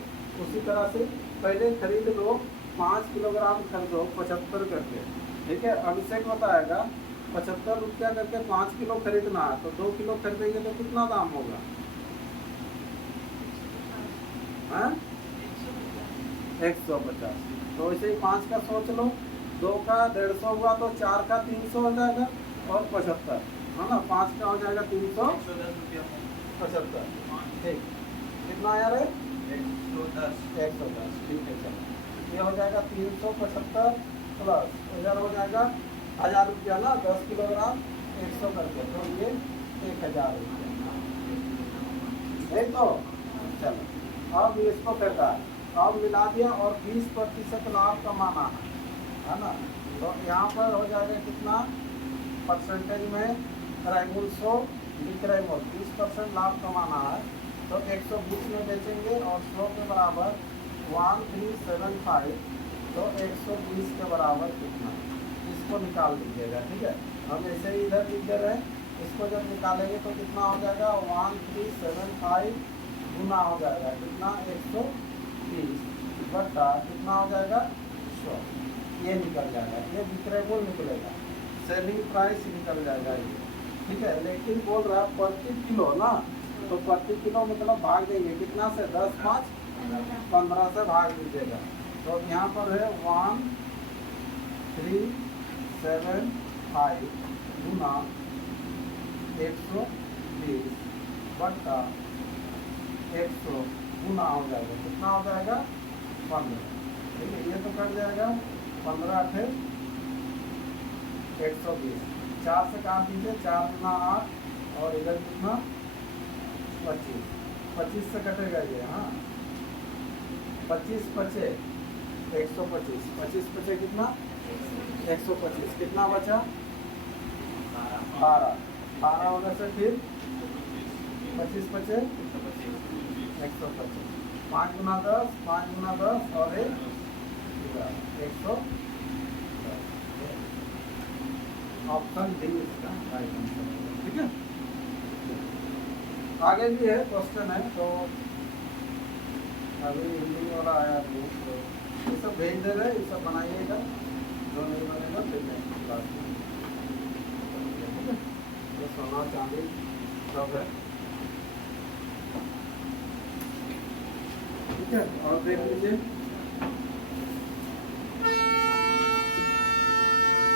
उसी तरह से पहले खरीद लो, 5 किलोग्राम खरीदो 75 करके, ठीक है, अभिषेक बताएगा 75 रुपया करके 5 किलो खरीदना है, तो 2 किलो खरीदेंगे तो कितना दाम होगा, हाँ 150, तो ऐसे ही 5 का सोच लो, 2 का 150 हुआ तो 4 का 300 हो जाएगा और 75, है ना, 5 का हो जाएगा 375, ठीक, कितना आया रे 110, ठीक है, चलो ये हो जाएगा 375 प्लस इधर हो जाएगा 1000 रुपया ना 10 किलोग्राम 100 करके, तो ये 1000 रुपया, नहीं तो चलो अब इसको फेंका, अब मिला दिया और 20% लाभ कमाना है ना। तो यहाँ पर हो जाएगा कितना परसेंटेज में, क्रय मूल्य 100, विक्रय मूल्य 20% लाभ कमाना है, तो 120 में बेचेंगे और 100 के बराबर 1375, तो 120 के बराबर कितना, इसको निकाल दीजिएगा। ठीक है, हम ऐसे ही इधर लिख दे रहे हैं, इसको जब निकालेंगे तो कितना हो जाएगा 1375 गुना हो जाएगा कितना 120 बटा कितना हो जाएगा 100, ये निकल जाएगा, ये विक्रय मूल्य निकलेगा, सेलिंग प्राइस निकल जाएगा ये। ठीक है, लेकिन बोल रहा है प्रति किलो ना, तो प्रति किलो मतलब भाग देंगे कितना से, 10 5 15 से भाग दीजिएगा, तो यहाँ पर है 1375 गुना 120 बटा 100 गुना हो जाएगा कितना हो जाएगा 15। ठीक है, ये तो कट जाएगा 15 8 120, 4 से काट दीजिए, 4 गुना 8 और इधर कितना 25, 25 से कटेगा ये, हाँ 25 पचे 125, 25 पचे कितना 125, कितना बचा 12, 12 होने से फिर 25 पचे 125, 5 गुना 10, 5 गुना 10 और 100, ऑप्शन डी इसका राइट आंसर। ठीक है, आगे भी है क्वेश्चन है, तो अभी हिंदी वाला आया नहीं, तो ये सब भेज दे रहे, ये सब बनाइएगा, जो नहीं बनेगा फिर नेक्स्ट क्लास में। ठीक है, ये सोना चांदी सब है। ठीक है, और देख लीजिए